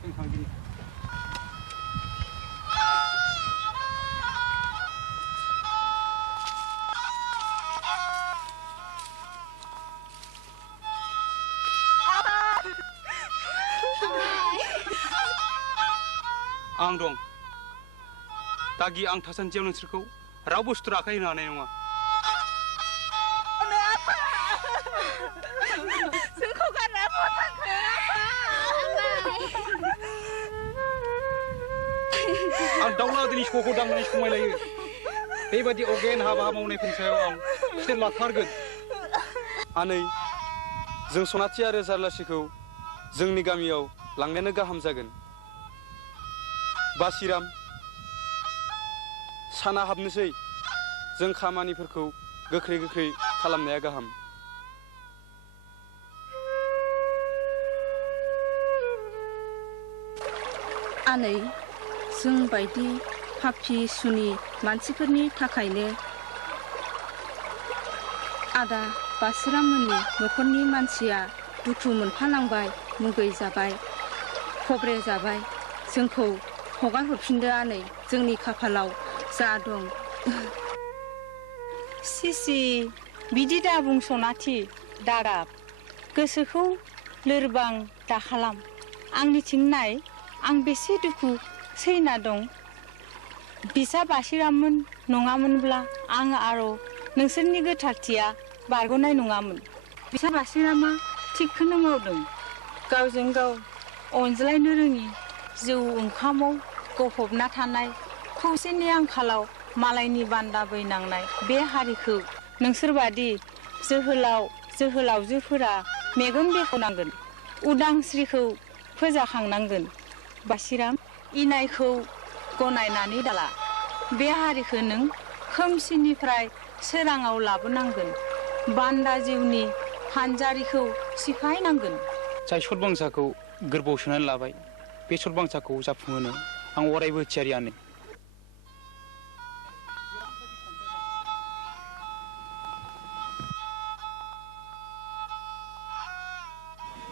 जों थांदिनि आं दं दागि आं थासान्दियाव नोंसोरखौ रावबो सुथुर आखाय होनो हानाय नङा जोंखौ गारना बहा थांखो आं दाउलादिनि सखौ दांनानै समायलायो बेबायदि अगेन हाबा मावनायफोरनि सायाव आं खिथेर लाथारगोन आनै जों सनाथि आरो जारलासिखौ जोंनि गामियाव लांनायानो गाहाम जागोन बासिराम साना हाबनोसै जों खामानिफोरखौ गोख्रै गोख्रै खालामनाया गाहाम आनै जों बायदि पापि सुनि मानसिफोरनि थाखायनो आदा बासिराममोननि न'खरनि मानसिया दुखु मोनफानांबाय मुगै जाबाय खब्रे जाबाय जोंखौ हगार हरफिनदो आनै जोंनि खाफालाव जा दं सिसि बिदि दा बुं सनाथि दागाब गोसोखौ लोरबां दाखालाम आंनिथिं नाय आं बेसे दुखु सैना दं बिसा बासिराममोन नङामोनब्ला आं आरो नोंसोरनि गोथारथिया बारग'नाय नङामोन बिसा बासिरामा थिगखौनो मावदों गावजों गाव अनज्लायनो रोङि जौ ओंखामाव गफबना थानाय खौसेनि आंखालाव मालायनि बान्दा बैनांनाय बे हारिखौ नोंसोरबादि जोहोलावजोफोरा मेगन बेखेवनांगोन उदांस्रिखौ फोजाखांनांगोन बासिराम इनायखौ गनायनानै दाला बे हारिखौ नों खोमसिनिफ्राय सोराङाव लाबोनांगोन बान्दा जिउनि हानजारिखौ सिफायनांगोन जाय सतबांसाखौ गोरबोआव सोनानै लाबाय बे सतबांसाखौ जाफुंहोनो आं अरायबो थियारियानो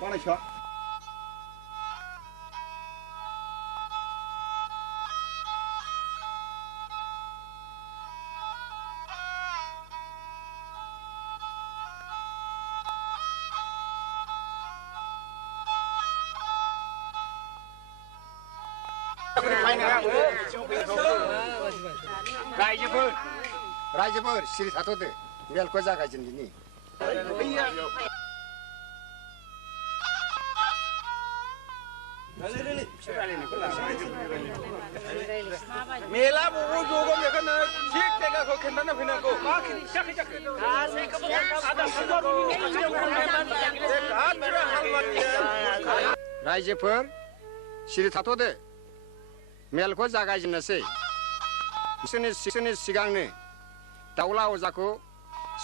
बानायसा रायजोफोर सिरि थाथ'दो मेलखौ जागायजेनदिनि मेला बबाव जगोन बेखौनो थिग जायगाखौ खिन्थानो फैनांगौ मा खिन्थायाखै रायजोफोर सिरि थाथ'दो मेलखौ जागायजेननोसै बिसोरनि सिगांनो दाउला अजाखौ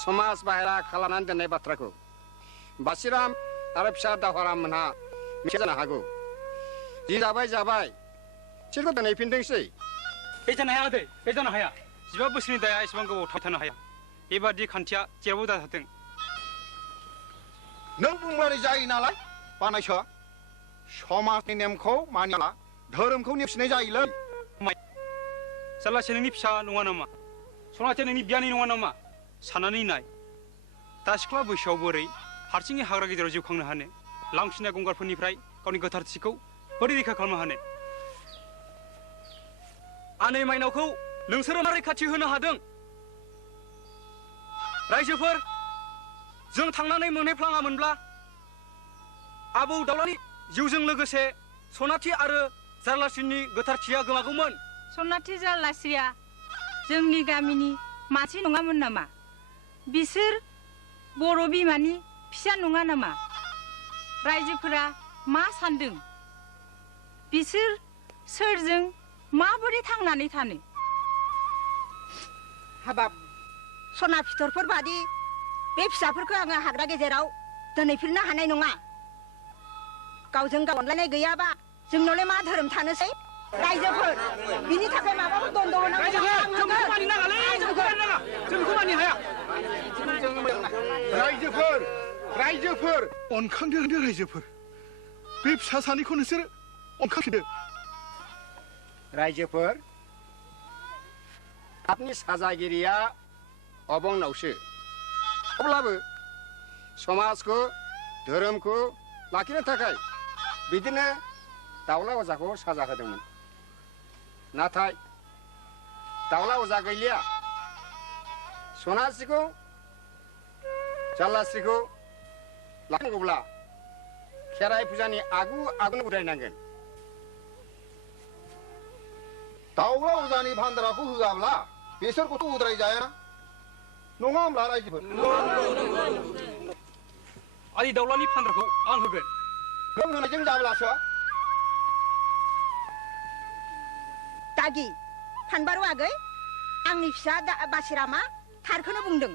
समाज बाहेरा खालामनानै दोननाय बाथ्राखौ बासिराम आरो फिसा दावहाराम मोनहा मिथिया जानो हागौ जि जाबाय बिसोरखौ दोनहैफिनदोंसै बे जानो हाया आदै बे जानो हाया 15 बोसोरनि दाया एसेबां गोबाव थानो हाया बेबादि खान्थिया जेरावबो दाजाथों नों बुंब्लानो जायो नालाय बानायसा समाजनि नेमखौ मानियाला धोरोमखौ नेवसिनाय जायोलै जारलासे नोंनि फिसा नङा नामा सनाथिया नोंनि बियानै नङा नामा साननानै नाय दा सिख्ला बैसोआव बोरै हारसिङै हाग्रा गेजेराव जिउ खांनो हानो लांसिना गंगारफोरनिफ्राय गावनि गोथारथिखौ बोरै रैखा खालामनो हानो आनै माइनावखौ नोंसोरो मा रैखाथि होनो हादों रायजोफोर जों थांनानै मोनहैफ्लाङामोनब्ला आबौ दाउलानि जिउजों लोगोसे सनाथि आरो जारलासिनि गोथारथिया गोमागौमोन सनाथि जारलासिया जोंनि गामिनि मानसि नङामोन नामा बिसोर बर' बिमानि फिसा नङा नामा रायजोफोरा मा सान्दों बिसोर सोरजों माबोरै थांनानै थानो हाबाब सना फिथरफोर बादि बे फिसाफोरखौ आङो हाग्रा गेजेराव दोनहैफिननो हानाय नङा गावजों गाव अनलायनाय गैयाबा जोंनावलाय मा धोरोम थानोसै रायजोफोर बिनि थाखाय माबाफोर दन्द रायजोफोर रायजोफोर अनखांदो रायजोफोर बे फिसा सानैखौ नोंसोर अनखांफिनदो रायजोफोर आपनि साजागिरिया अबंनावसो अब्लाबो समाजखौ धोरोमखौ लाखिनो थाखाय बिदिनो दाउला अजाखौ साजा होदोंमोन नाथाय दाउला अजा गैलिया सनासिखौ जाल्लास्रिखौ लाखिनांगौब्ला खेराइ फुजानि आगुनो उद्रायनांगोन दाउला अजानि भान्दाराखौ होआब्ला बेसोरखौथ' उद्राय जाया नङा होमब्ला रायजोफोर आलि दाउलानि भान्दारखौ आं होगोन नों होनायजों जाब्लासो दागि फानबारु आगै आंनि फिसा बासिरामा थारखौनो बुंदों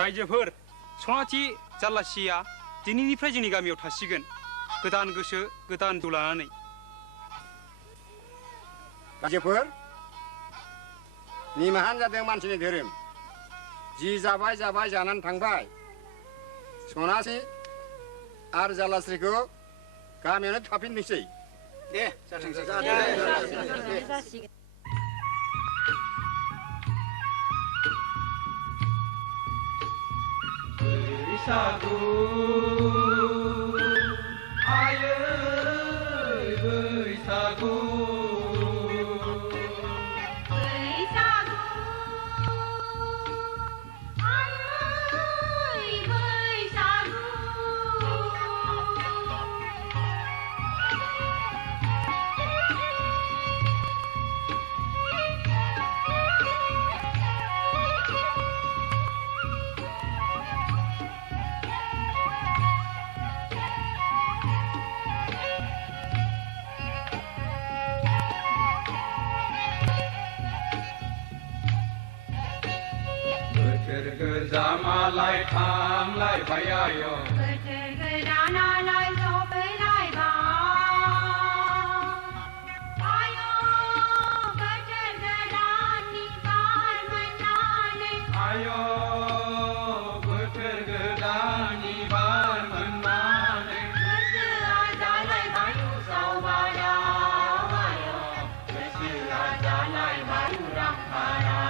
रायजोफोर सनाथि जाल्लासिया दिनैनिफ्राय जोंनि गामियाव थासिगोन गोदान गोसो गोदान जिउ लानानै रायजोफोर निमाहान जादों मानसिनि धोरोम जि जाबाय जानानै थांबाय सनासि आरो जाल्लास्रिखौ गामियावनो थाफिननोसै दे जाथोंसै बैसागु आयै बैसागु Zamalai thamlai bayayo Beter gedanalai sopelai ba Ayo beter gedani bar menane Ayo beter gedani bar menane Bese ajalai bayu saubara Ayo bese ajalai bayu ramkara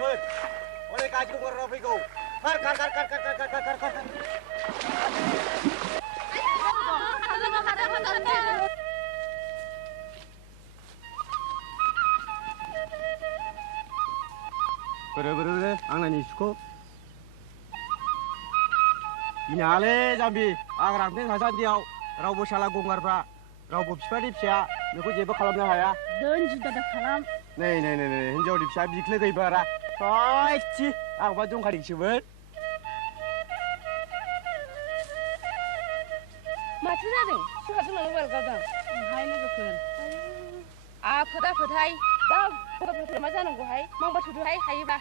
जानायफोर हनै गाज्रि गंगारफ्रा फैगौ खार खार खार खार खार खार खार खार खार बोरो आं नायनि सुखौ गिनाङालै जाम्बि आं रांथें हासान्दियाव रावबो साला गंगारफ्रा रावबो बिफानि फिसाया नोंखौ जेबो खालामनो हाया दोन जिदा खालाम नै हिनजावनि फिसा बिख्लो गैबारा थि आंबा दंखादोंसोमोन माथो जादों सुहाजों लांनो बार गारदां हाय लोगोफोर आफोदाफोदहाय दा मा जानांगौहाय मांबा थुदोहाय हायोबा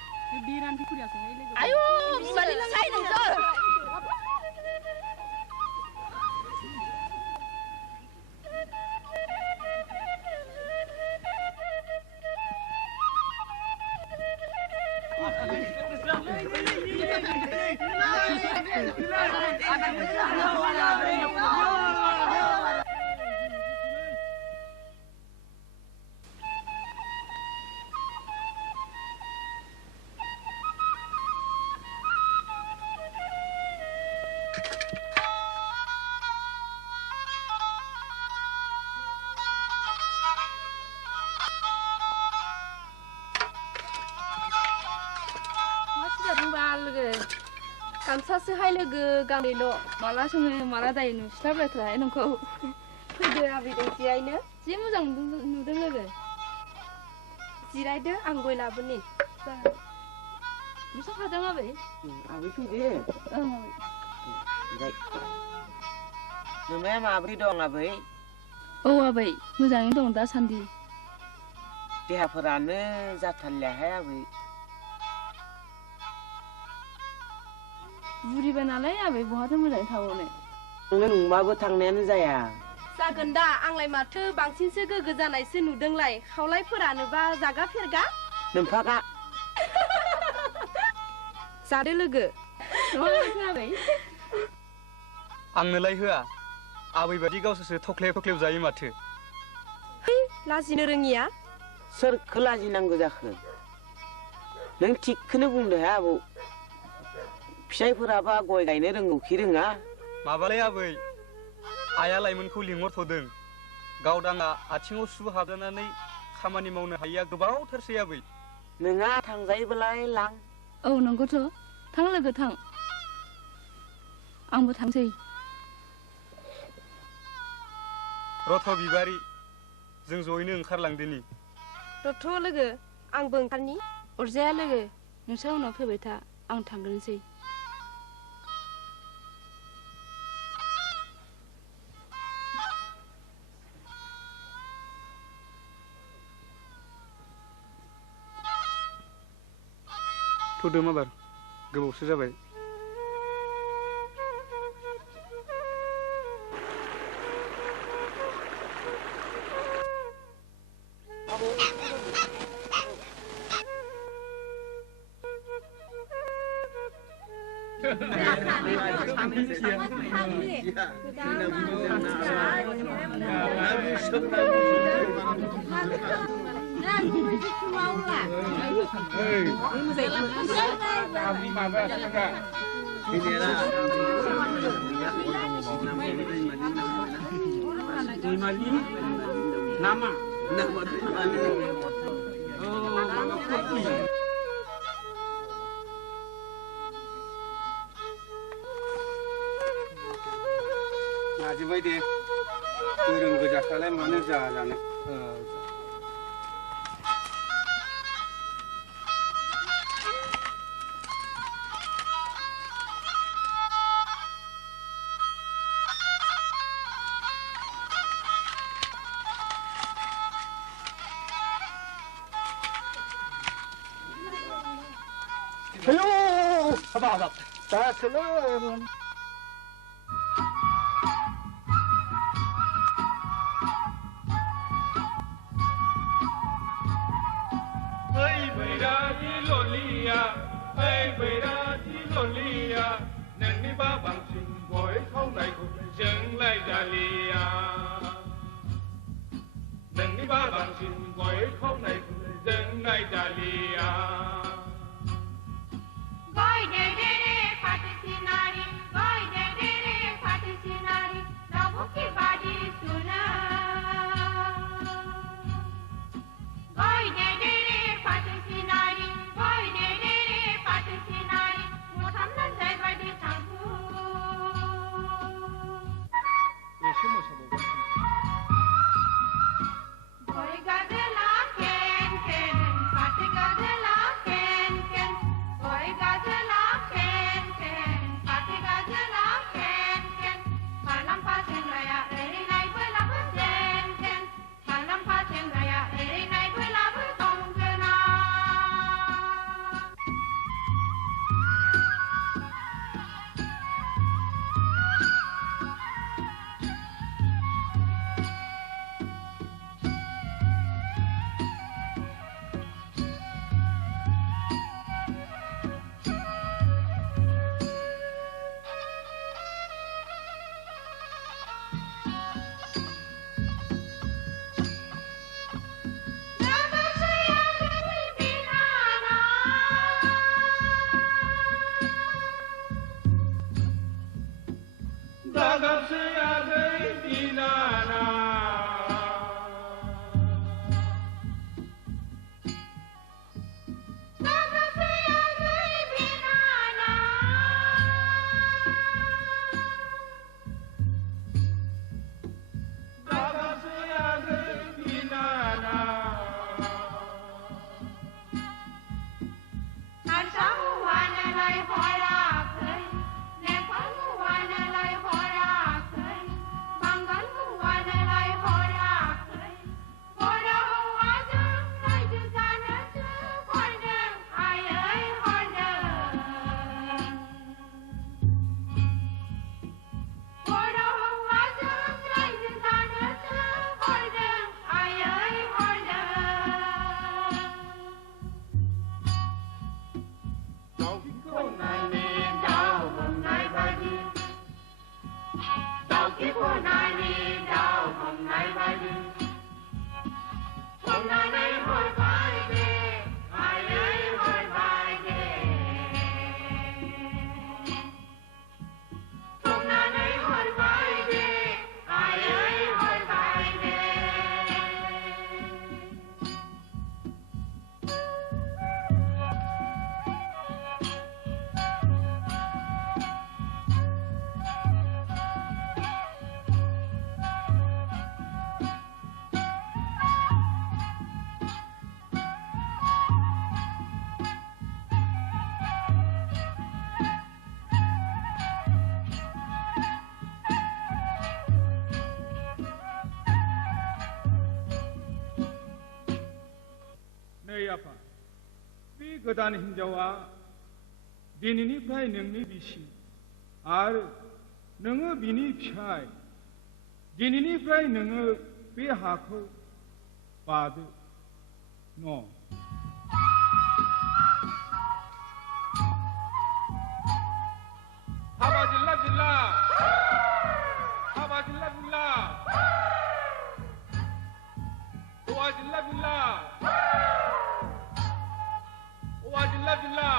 बिरान्थि खुरियासोहाय लोगो आयु बिमानि लांहाय नोंसोर गामसासोहाय लोगो गांनैल' माला सोङो माला दायो नुस्लाबलायथाराहाय नोंखौ फैदो आबैदों जिरायनो जि मोजां नुदों लोगो जिरायदो आं गय लाबोनि नुसोखादों आबै आबै फैदो ओं आबै नोमाया माब्रै दं आबै औ आबै मोजाङैनो दं दासान्दि देहाफोरानो जाथारलियाहाय आबै बुरिबाय नालाय आबै बहाथो मोजाङै थाबावनो नोङो नंबाबो थांनायानो जाया जागोन दा आंलाय माथो बांसिनसो गोगो जानायसो नुदोंलाय खावलायफोरानोबा जागा फेरगा नोमफागा जादो लोगो आबै आंनोलाय होआ आबै बादि गावसोरसो थख्लेब जायो माथो लाजिनो रोङिया सोरखौ लाजिनांगौ जाखो नों थिगखौनो बुंदोहाय आबौ फिसाइफोराबा गय गायनो रोंगौखि रोङा माबालाय आबै आइया लाइमोनखौ लिंहरथ'दों गावदाङा आथिङाव सु हाबजानानै खामानि मावनो हायिया गोबावथारसै आबै नोंहा थांजायोबालाय लां औ नंगौथ' थां लोगो थां आंबो थांसै रथ' बिबारि जों जयैनो ओंखारलांदोनि रथ' लोगो आंबो ओंखारनि अरजाया लोगो नोंसोर उनाव फैबाय था आं थांग्रोनोसै थ'दो माबार गोबावसो जाबाय Nama. Ngajibaय दे गोरों गोजाखालाय मानो जाजानो Ayo, habaq. Taasalaam. Hey bayrati lolia, hey bayrati lolia, nani ba bang sing boy khâu này cũng dừng lại dalia. Nani ba bang sing boy khâu này cũng dừng lại dalia. आफा बे गोदान हिन्जावा दिनैनिफ्राय नोंनि बिसि आरो नोङो बिनि फिसाय दिनैनिफ्राय नोङो बे हाखौ बादो न' हाबा जिल्ला जिल्ला हाबा जिल्ला जिल्ला हौवा जिल्ला जिल्ला हौवा जिल्ला जिल्ला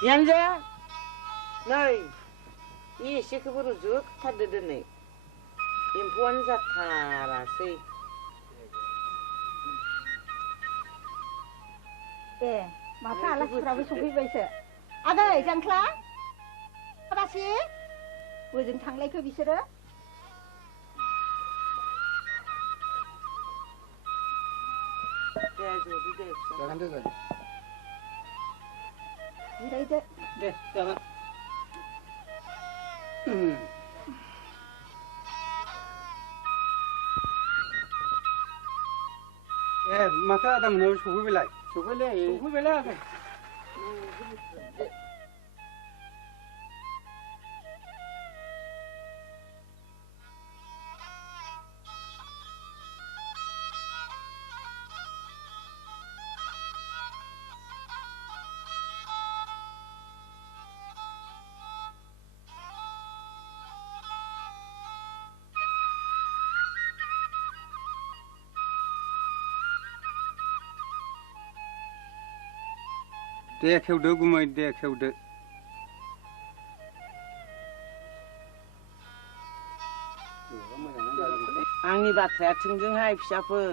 Bianca, नै एसेखौबो रुजुथारदो दिनै एम्फौआनो जाथारासै ए माथो आलासिफ्राबो सफैबायसो आदै जांख्ला आलासि बोजों थांलायखो बिसोरो जागोन दे जागोन जिरायदो दे जागोन ए माथो आदा मोनाव सफैबायलाय सफैबायलाय आदा दे खेवदो गुमै दे खेवदो आंनि बाथ्राया थोंजोंहाय फिसाफोर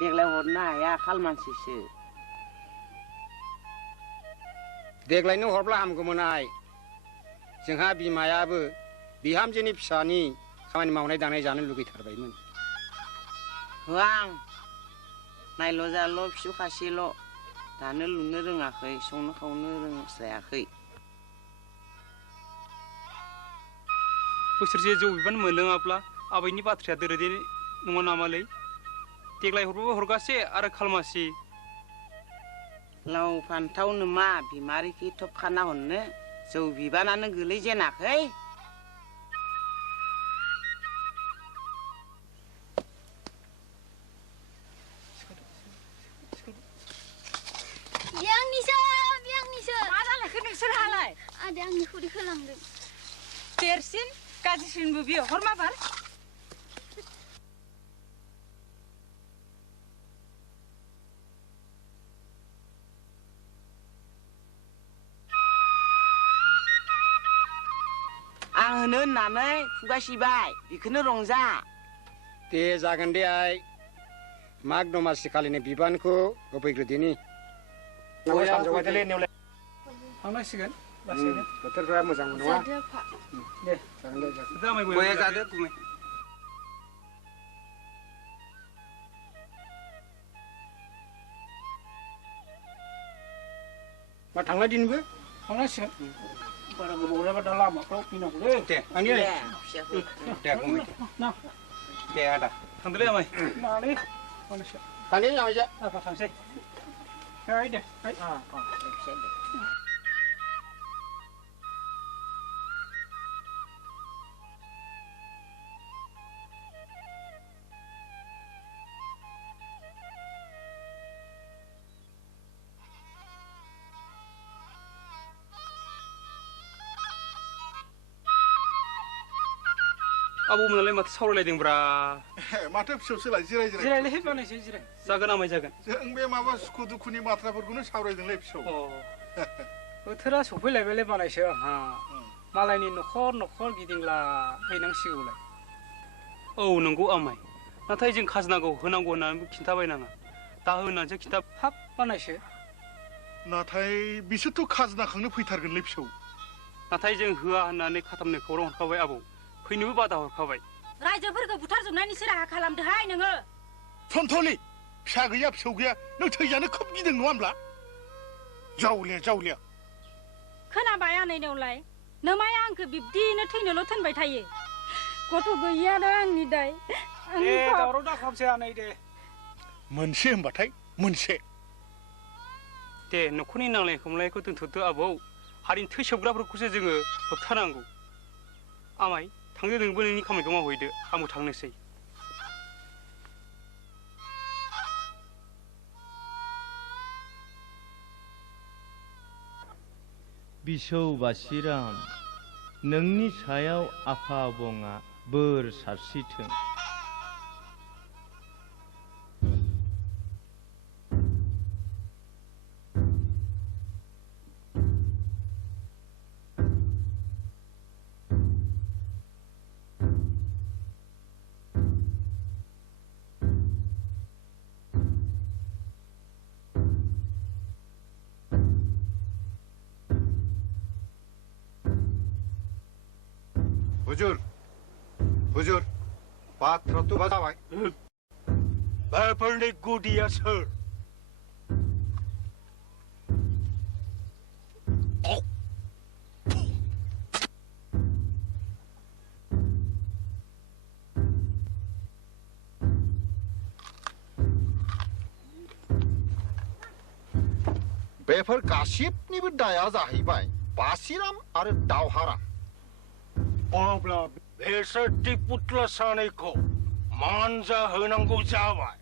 देग्लाय हरनो हाया खालमानसिसो देग्लायनो हरब्ला हामगौमोन आइ जोंहा बिमायाबो बिहामजोनि फिसानि खामानि मावनाय दांनाय जानो लुगैथारबायमोन होआ आं नायल' जाल' फिसौ खासेल' दानो लुनो रोङाखै संनो खावनो रोंस्रायाखै बोसोरसे जौ बिबान मोनलोङाब्ला आबैनि बाथ्राया दोरोदे नङा नामालै देग्लाय हरबाबो हरगासे आरो खालमासि लाव फान्थावनो मा बिमारिखि थब खाना हरनो जौ बिबानानो गोलैजेनाखै मा जालायखो नोंसोरहालाय आदाया आंनि खुदैखौ लांदों देरसिन गाज्रिसिनबो बियो हर माबार आं होनो होननानै खुगा सिबाय बेखौनो रंजा दे जागोन दे आइ माग दमासि खालिनि बिबानखौ होफैग्रोदिनि थांनांसिगोन लासैनो बोथोरफ्रा मोजां नङा दे जागोन दे गया जादो गुमै मा थांनाय दिनबो थांनांसिगोन बारा गोबाव जाबा दा लामाफ्राव फैनांगौलै दे आंनि दे गुमै दे आदा थांदोलै आमाय नालै मानसि थांनि आमायजा आफा थांसै हाय दे हाय आबौ मोनालाय माथो सावरायलायदोंब्रा माथो फिसौसोलाय जिराय जिराय जिरायलै बानायसै जिराय जागोन आमाय जागोन जों बे माबा सुखु दुखुनि बाथ्राफोरखौनो सावरायदोंलै फिसौ बोथोरा सफैलायबायलै बानायसो आंहा मालायनि न'खर न'खर गिदिंला हैनांसिगौलाय औ नंगौ आमाय नाथाय जों खाजोनाखौ होनांगौ होननानै खिन्थाबायनाङा दा होनानैसो खिन्था हाब बानायसो नाथाय बिसोरथ' खाजोना खांनो फैथारगोनलै फिसौ नाथाय जों होआ होननानै खाथामनो खौरां हरखाबाय आबौ फैनोबो बादा हरखाबाय रायजोफोरखौ बुथारजोबनायनि राहा खालामदोहाय नोङो सन्थ'लि फिसा गैया फिसौ गैया नों थैजानो खोब गिदों नङा होमब्ला जावलिया जावलिया खोनाबाय आनैनावलाय नोमाया आंखौ बिब्दिनो थैनोल' थोनबाय थायो गथ' गैयानो आंनि दाय दे दावराव दाखालामसै आनै दे मोनसे होनबाथाय मोनसे दे न'खरनि नांलाय खमलायखौ दोनथ'दो आबौ हारिनि थै सोबग्राफोरखौसो जोङो होबथानांगौ आमाय थांदो नोंबो नोंनि खामानिखौ मावहैदो आंबो थांनोसै बिसौ बासिराम नोंनि सायाव आफा आबंआ बोर सारस्रिथों हुजुर हुजुर बाथ्राथ' जाबाय बेफोरनि गुदिया सोर बेफोर गासिबनिबो दाया जाहैबाय बासिराम आरो दावहाराम अब्ला बेसोर टिपुतला सानैखौ मानजा होनांगौ जाबाय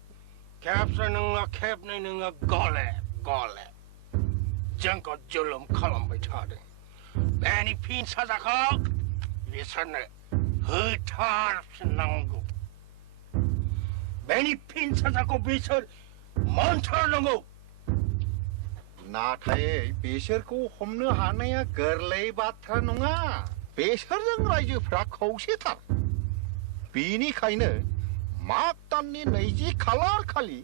खेबसे नङा खेबनै नङा गले गले जोंखौ जुलुम खालामबाय थादों बेनि फिन साजाखौ बिसोरनो होथारफिननांगौ बेनि फिन साजाखौ बिसोर मोनथारनांगौ नाथाय बिसोरखौ हमनो हानाया गोरलै बाथ्रा नङा बेसोरजों रायजोफ्रा खौसेथार बेनिखायनो माग दाननि 20 खालार खालि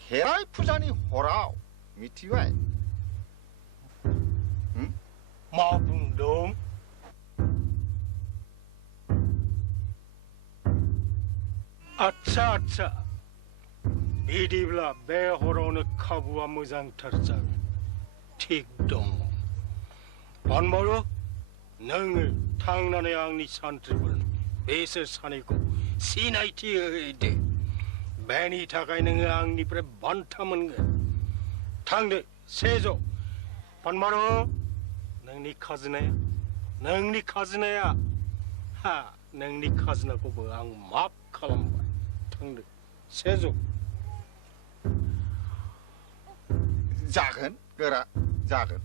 खेराइ फुजानि हराव मिथिबाय मा बुंदों आच्छा आच्छा बिदिब्ला बे हरावनो खाबुआ मोजांथार जागोन थिग दं पानबारु नोङो थांनानै आंनि सान्थ्रिफोरनो बेसोर सानैखौ सिनायथि होदो बेनि थाखाय नोङो आंनिफ्राय बान्था मोनगोन थांदो सेज' पानबारु नोंनि खाजोनाया हा नोंनि खाजोनाखौबो आं माफ खालामबाय थांदो सेज' जागोन गोरा जागोन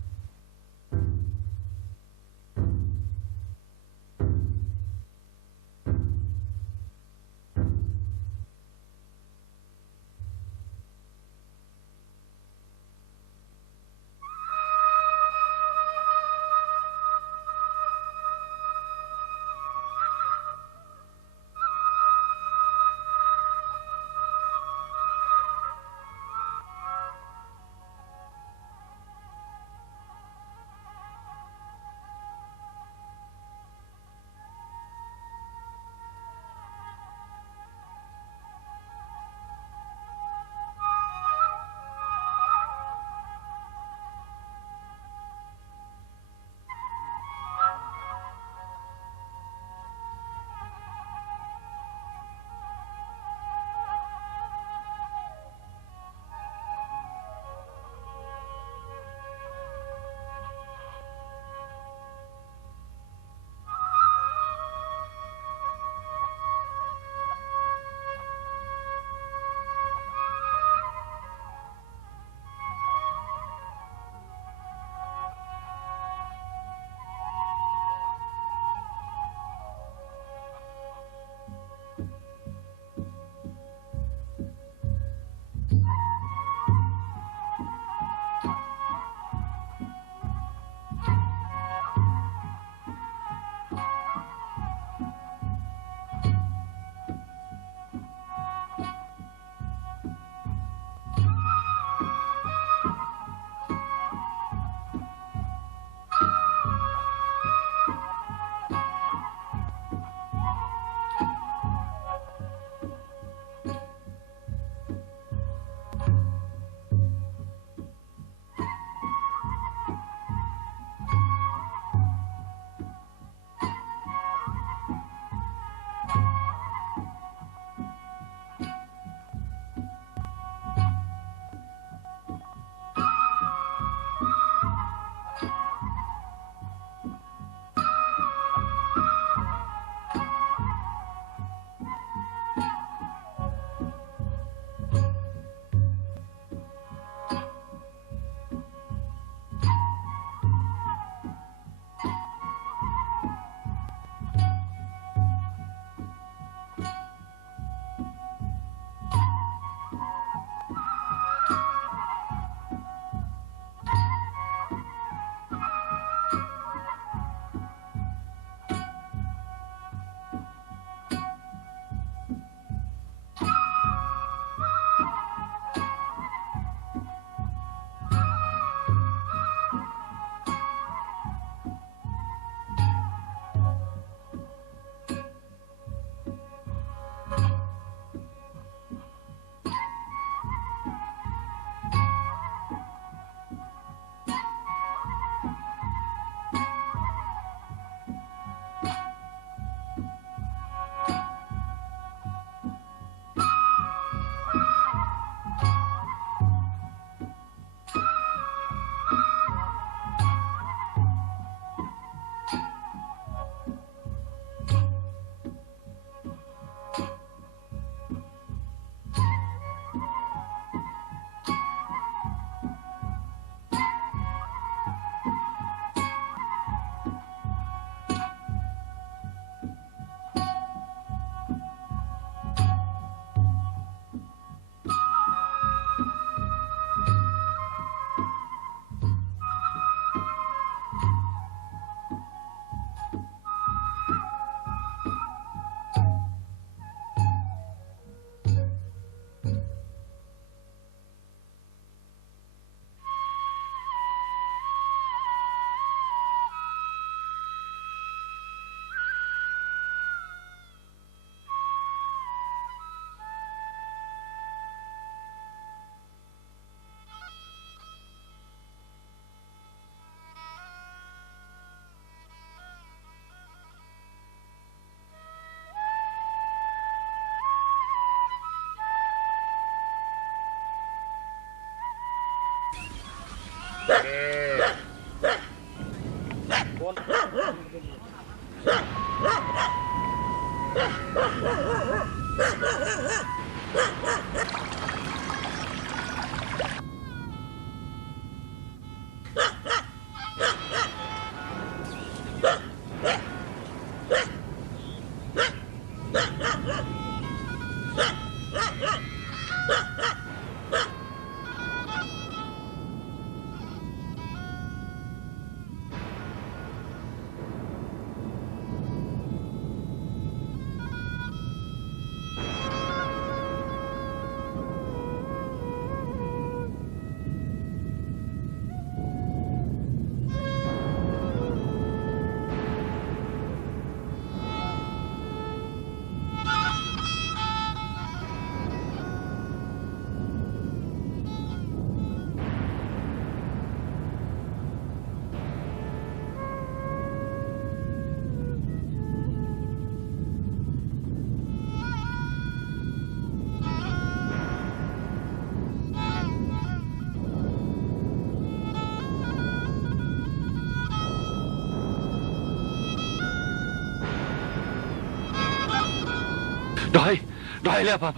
Đòi lên bà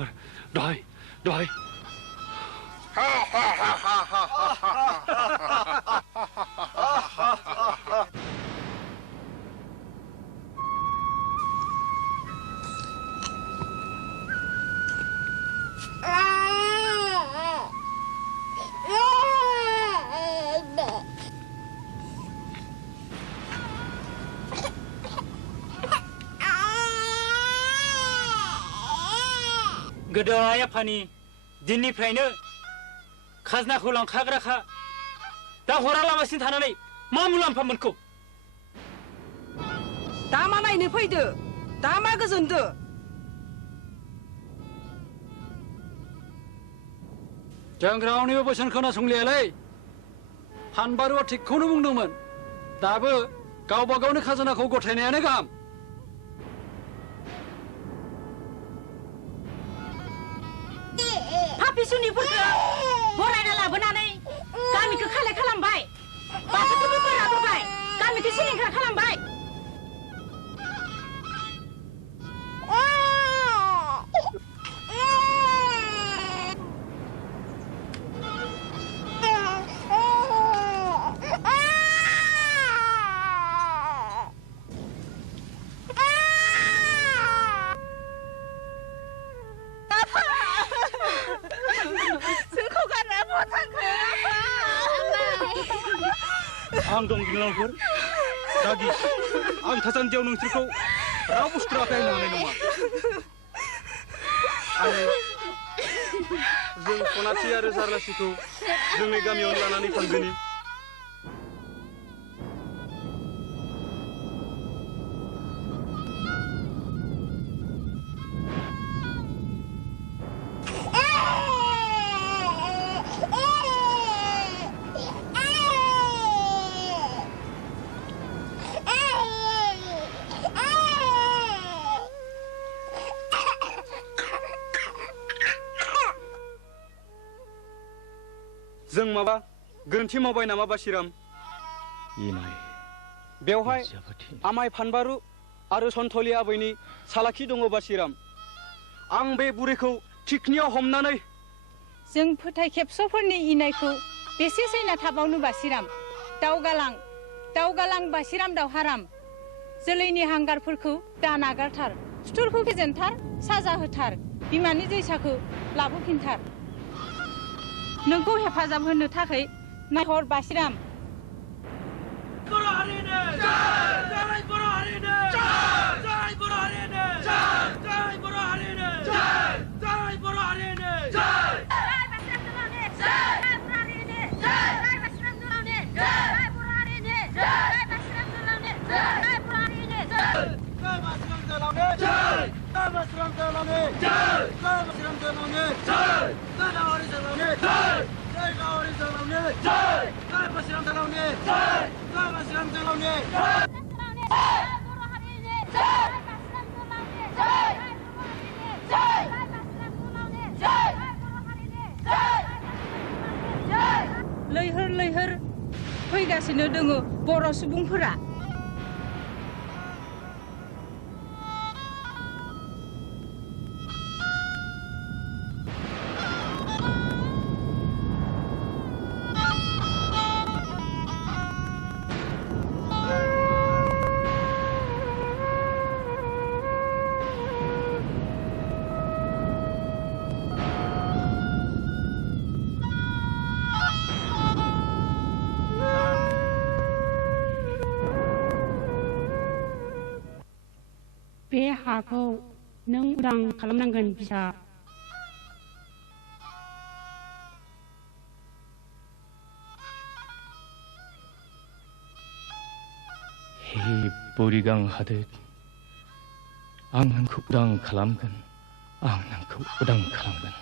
đòi गोदोआया फानि दिननिफ्रायनो खाजनाखौ लांखाग्राखा दा हरालाबासिनो थानानै मा मुलाम्फा मोनखौ दा मा नायनो फैदो दा मा गोजोनदो जों रावनिबो बोसोन खोनासंलियालै फानबारुआ थिगखौनो बुंदोंमोन दाबो गावबा गावनि खाजोनाखौ गथायनायानो गाहाम पापिसुनिफोरखौ बरायना लाबोनानै गामिखौ खालाय खालामबाय बाथौखौबो बोरा बोबाय गामिखौ सिलिंखार खालामबाय आं दं बिनानावफोर दागि आं थासान्दियाव नोंसोरखौ रावबो सुथुराखै होननो हानाय नङा जों सनाथि आरो जारलासिखौ जोंनि गामियावनो लानानै थांगोनि जों माबा गोरोन्थि मावबाय नामा बासिराम बेवहाय आमाय फानबारु आरो सन्थलि आबैनि सालाखि दङ बासिराम आं बे बुरैखौ थिखनियाव हमनानै जों फोथाय खेबस'फोरनि इनायखौ बेसे सैना थाबावनो बासिराम दावगालां बासिराम दावहाराम जोलैनि हांगारफोरखौ दा नागारथार सुथुरखौ फेजेनथार साजा होथार बिमानि जैसाखौ लाबोफिनथार नोंखौ हेफाजाब होनो थाखाय नायहर बासिराम बर' हारिनो जय बर' हारिनो जय बर' हारिनो जय बर' हारिनो जय बर' हारिनो जय लैहोर सोलिगासिनो दङ बर' सुबुंफोरा बे हाखौ नों उदां खालामनांगोन बिसा हे बोरिगां हादोर आं नोंखौ उदां खालामगोन आं नोंखौ उदां खालामगोन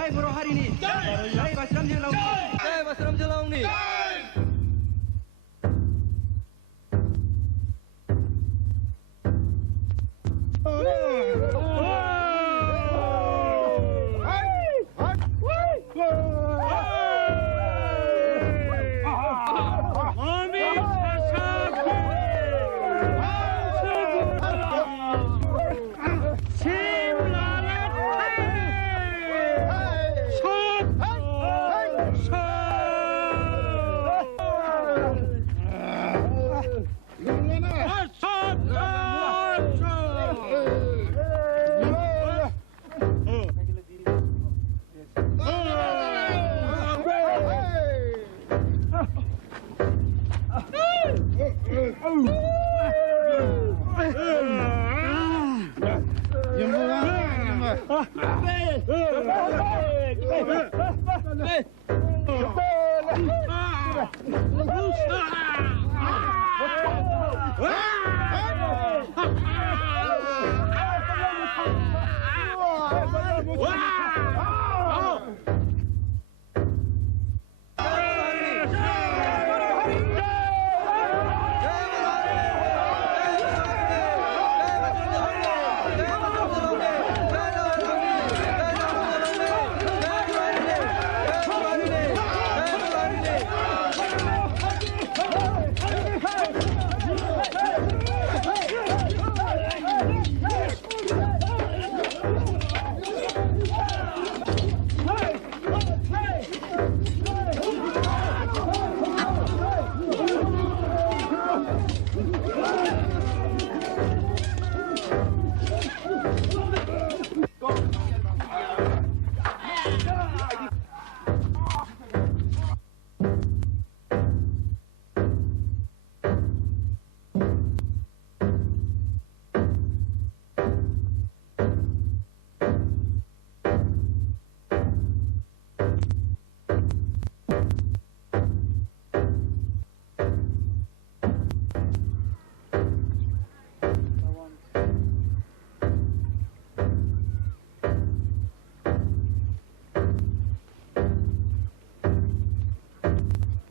जय बर' हारिनि जय बासिराम जोहोलावनि जय बासिराम जोहोलावनि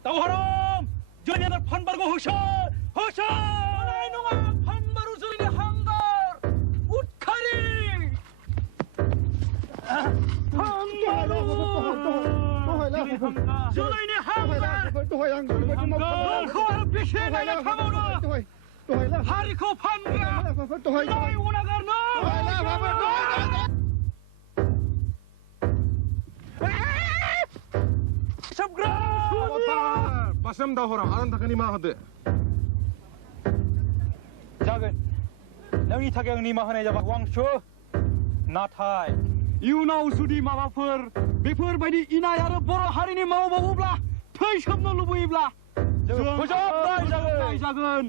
다우하람! 전야들 판바르고 허셔! 허셔! 나이놈아 판바루 저리네 한갈! 웃카리! 판바루! 저리네 한갈! 그와는 비시나야 타모나! 하리코 판가! 나이 오나가르나! Pasam dah orang, alam takkan lima hade. जागोन नोंनि थाखाय आं निमाहा होनाय जाबाय वांसु नाथाय इयुनाव जुदि माबाफोर बेफोरबायदि इनाय आरो बर' हारिनि मावबावोब्ला थैसोमनो लुबैयोब्ला जों फोजोबनाय जागोन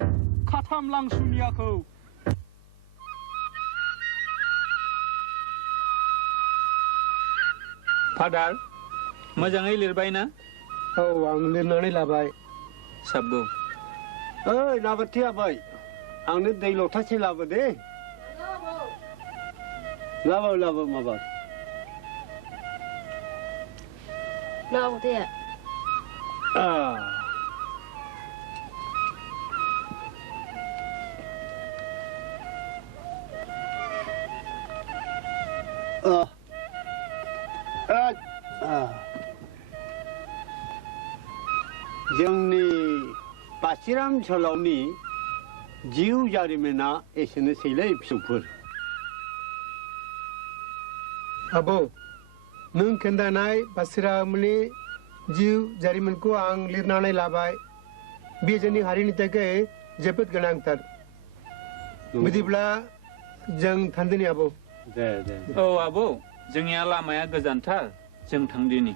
खाथाम लांसुनियाखौ फादार मोजाङै लिरबाय ना औ आं लिरनानै लाबाय साबगौ ओइ लाबोथि आबै आंनो दै लथासे लाबो दे लाबो माबा लाबो दे जोंनि बासिराम जोहोलावनि जिउ जारिमिना एसेनोसैलै फिसौफोर आबौ नों खोन्थानाय बासिरामनि जिउ जारिमिनखौ आं लिरनानै लाबाय बे जोंनि हारिनि थाखाय जोबोद गोनांथार बिदिब्ला जों थांदिनि आबौ दे औ आबौ जोंनिया लामाया गोजानथार जों थांदिनि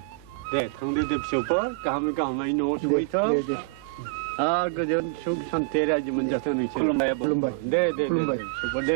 दे थांदो दे फिसौफोर गाहामै न'आव सहैथों गोजोन सुख सान्थि रायजो मोनजाथों नोंसोर खुलुमबाय दे फिसौफोर दे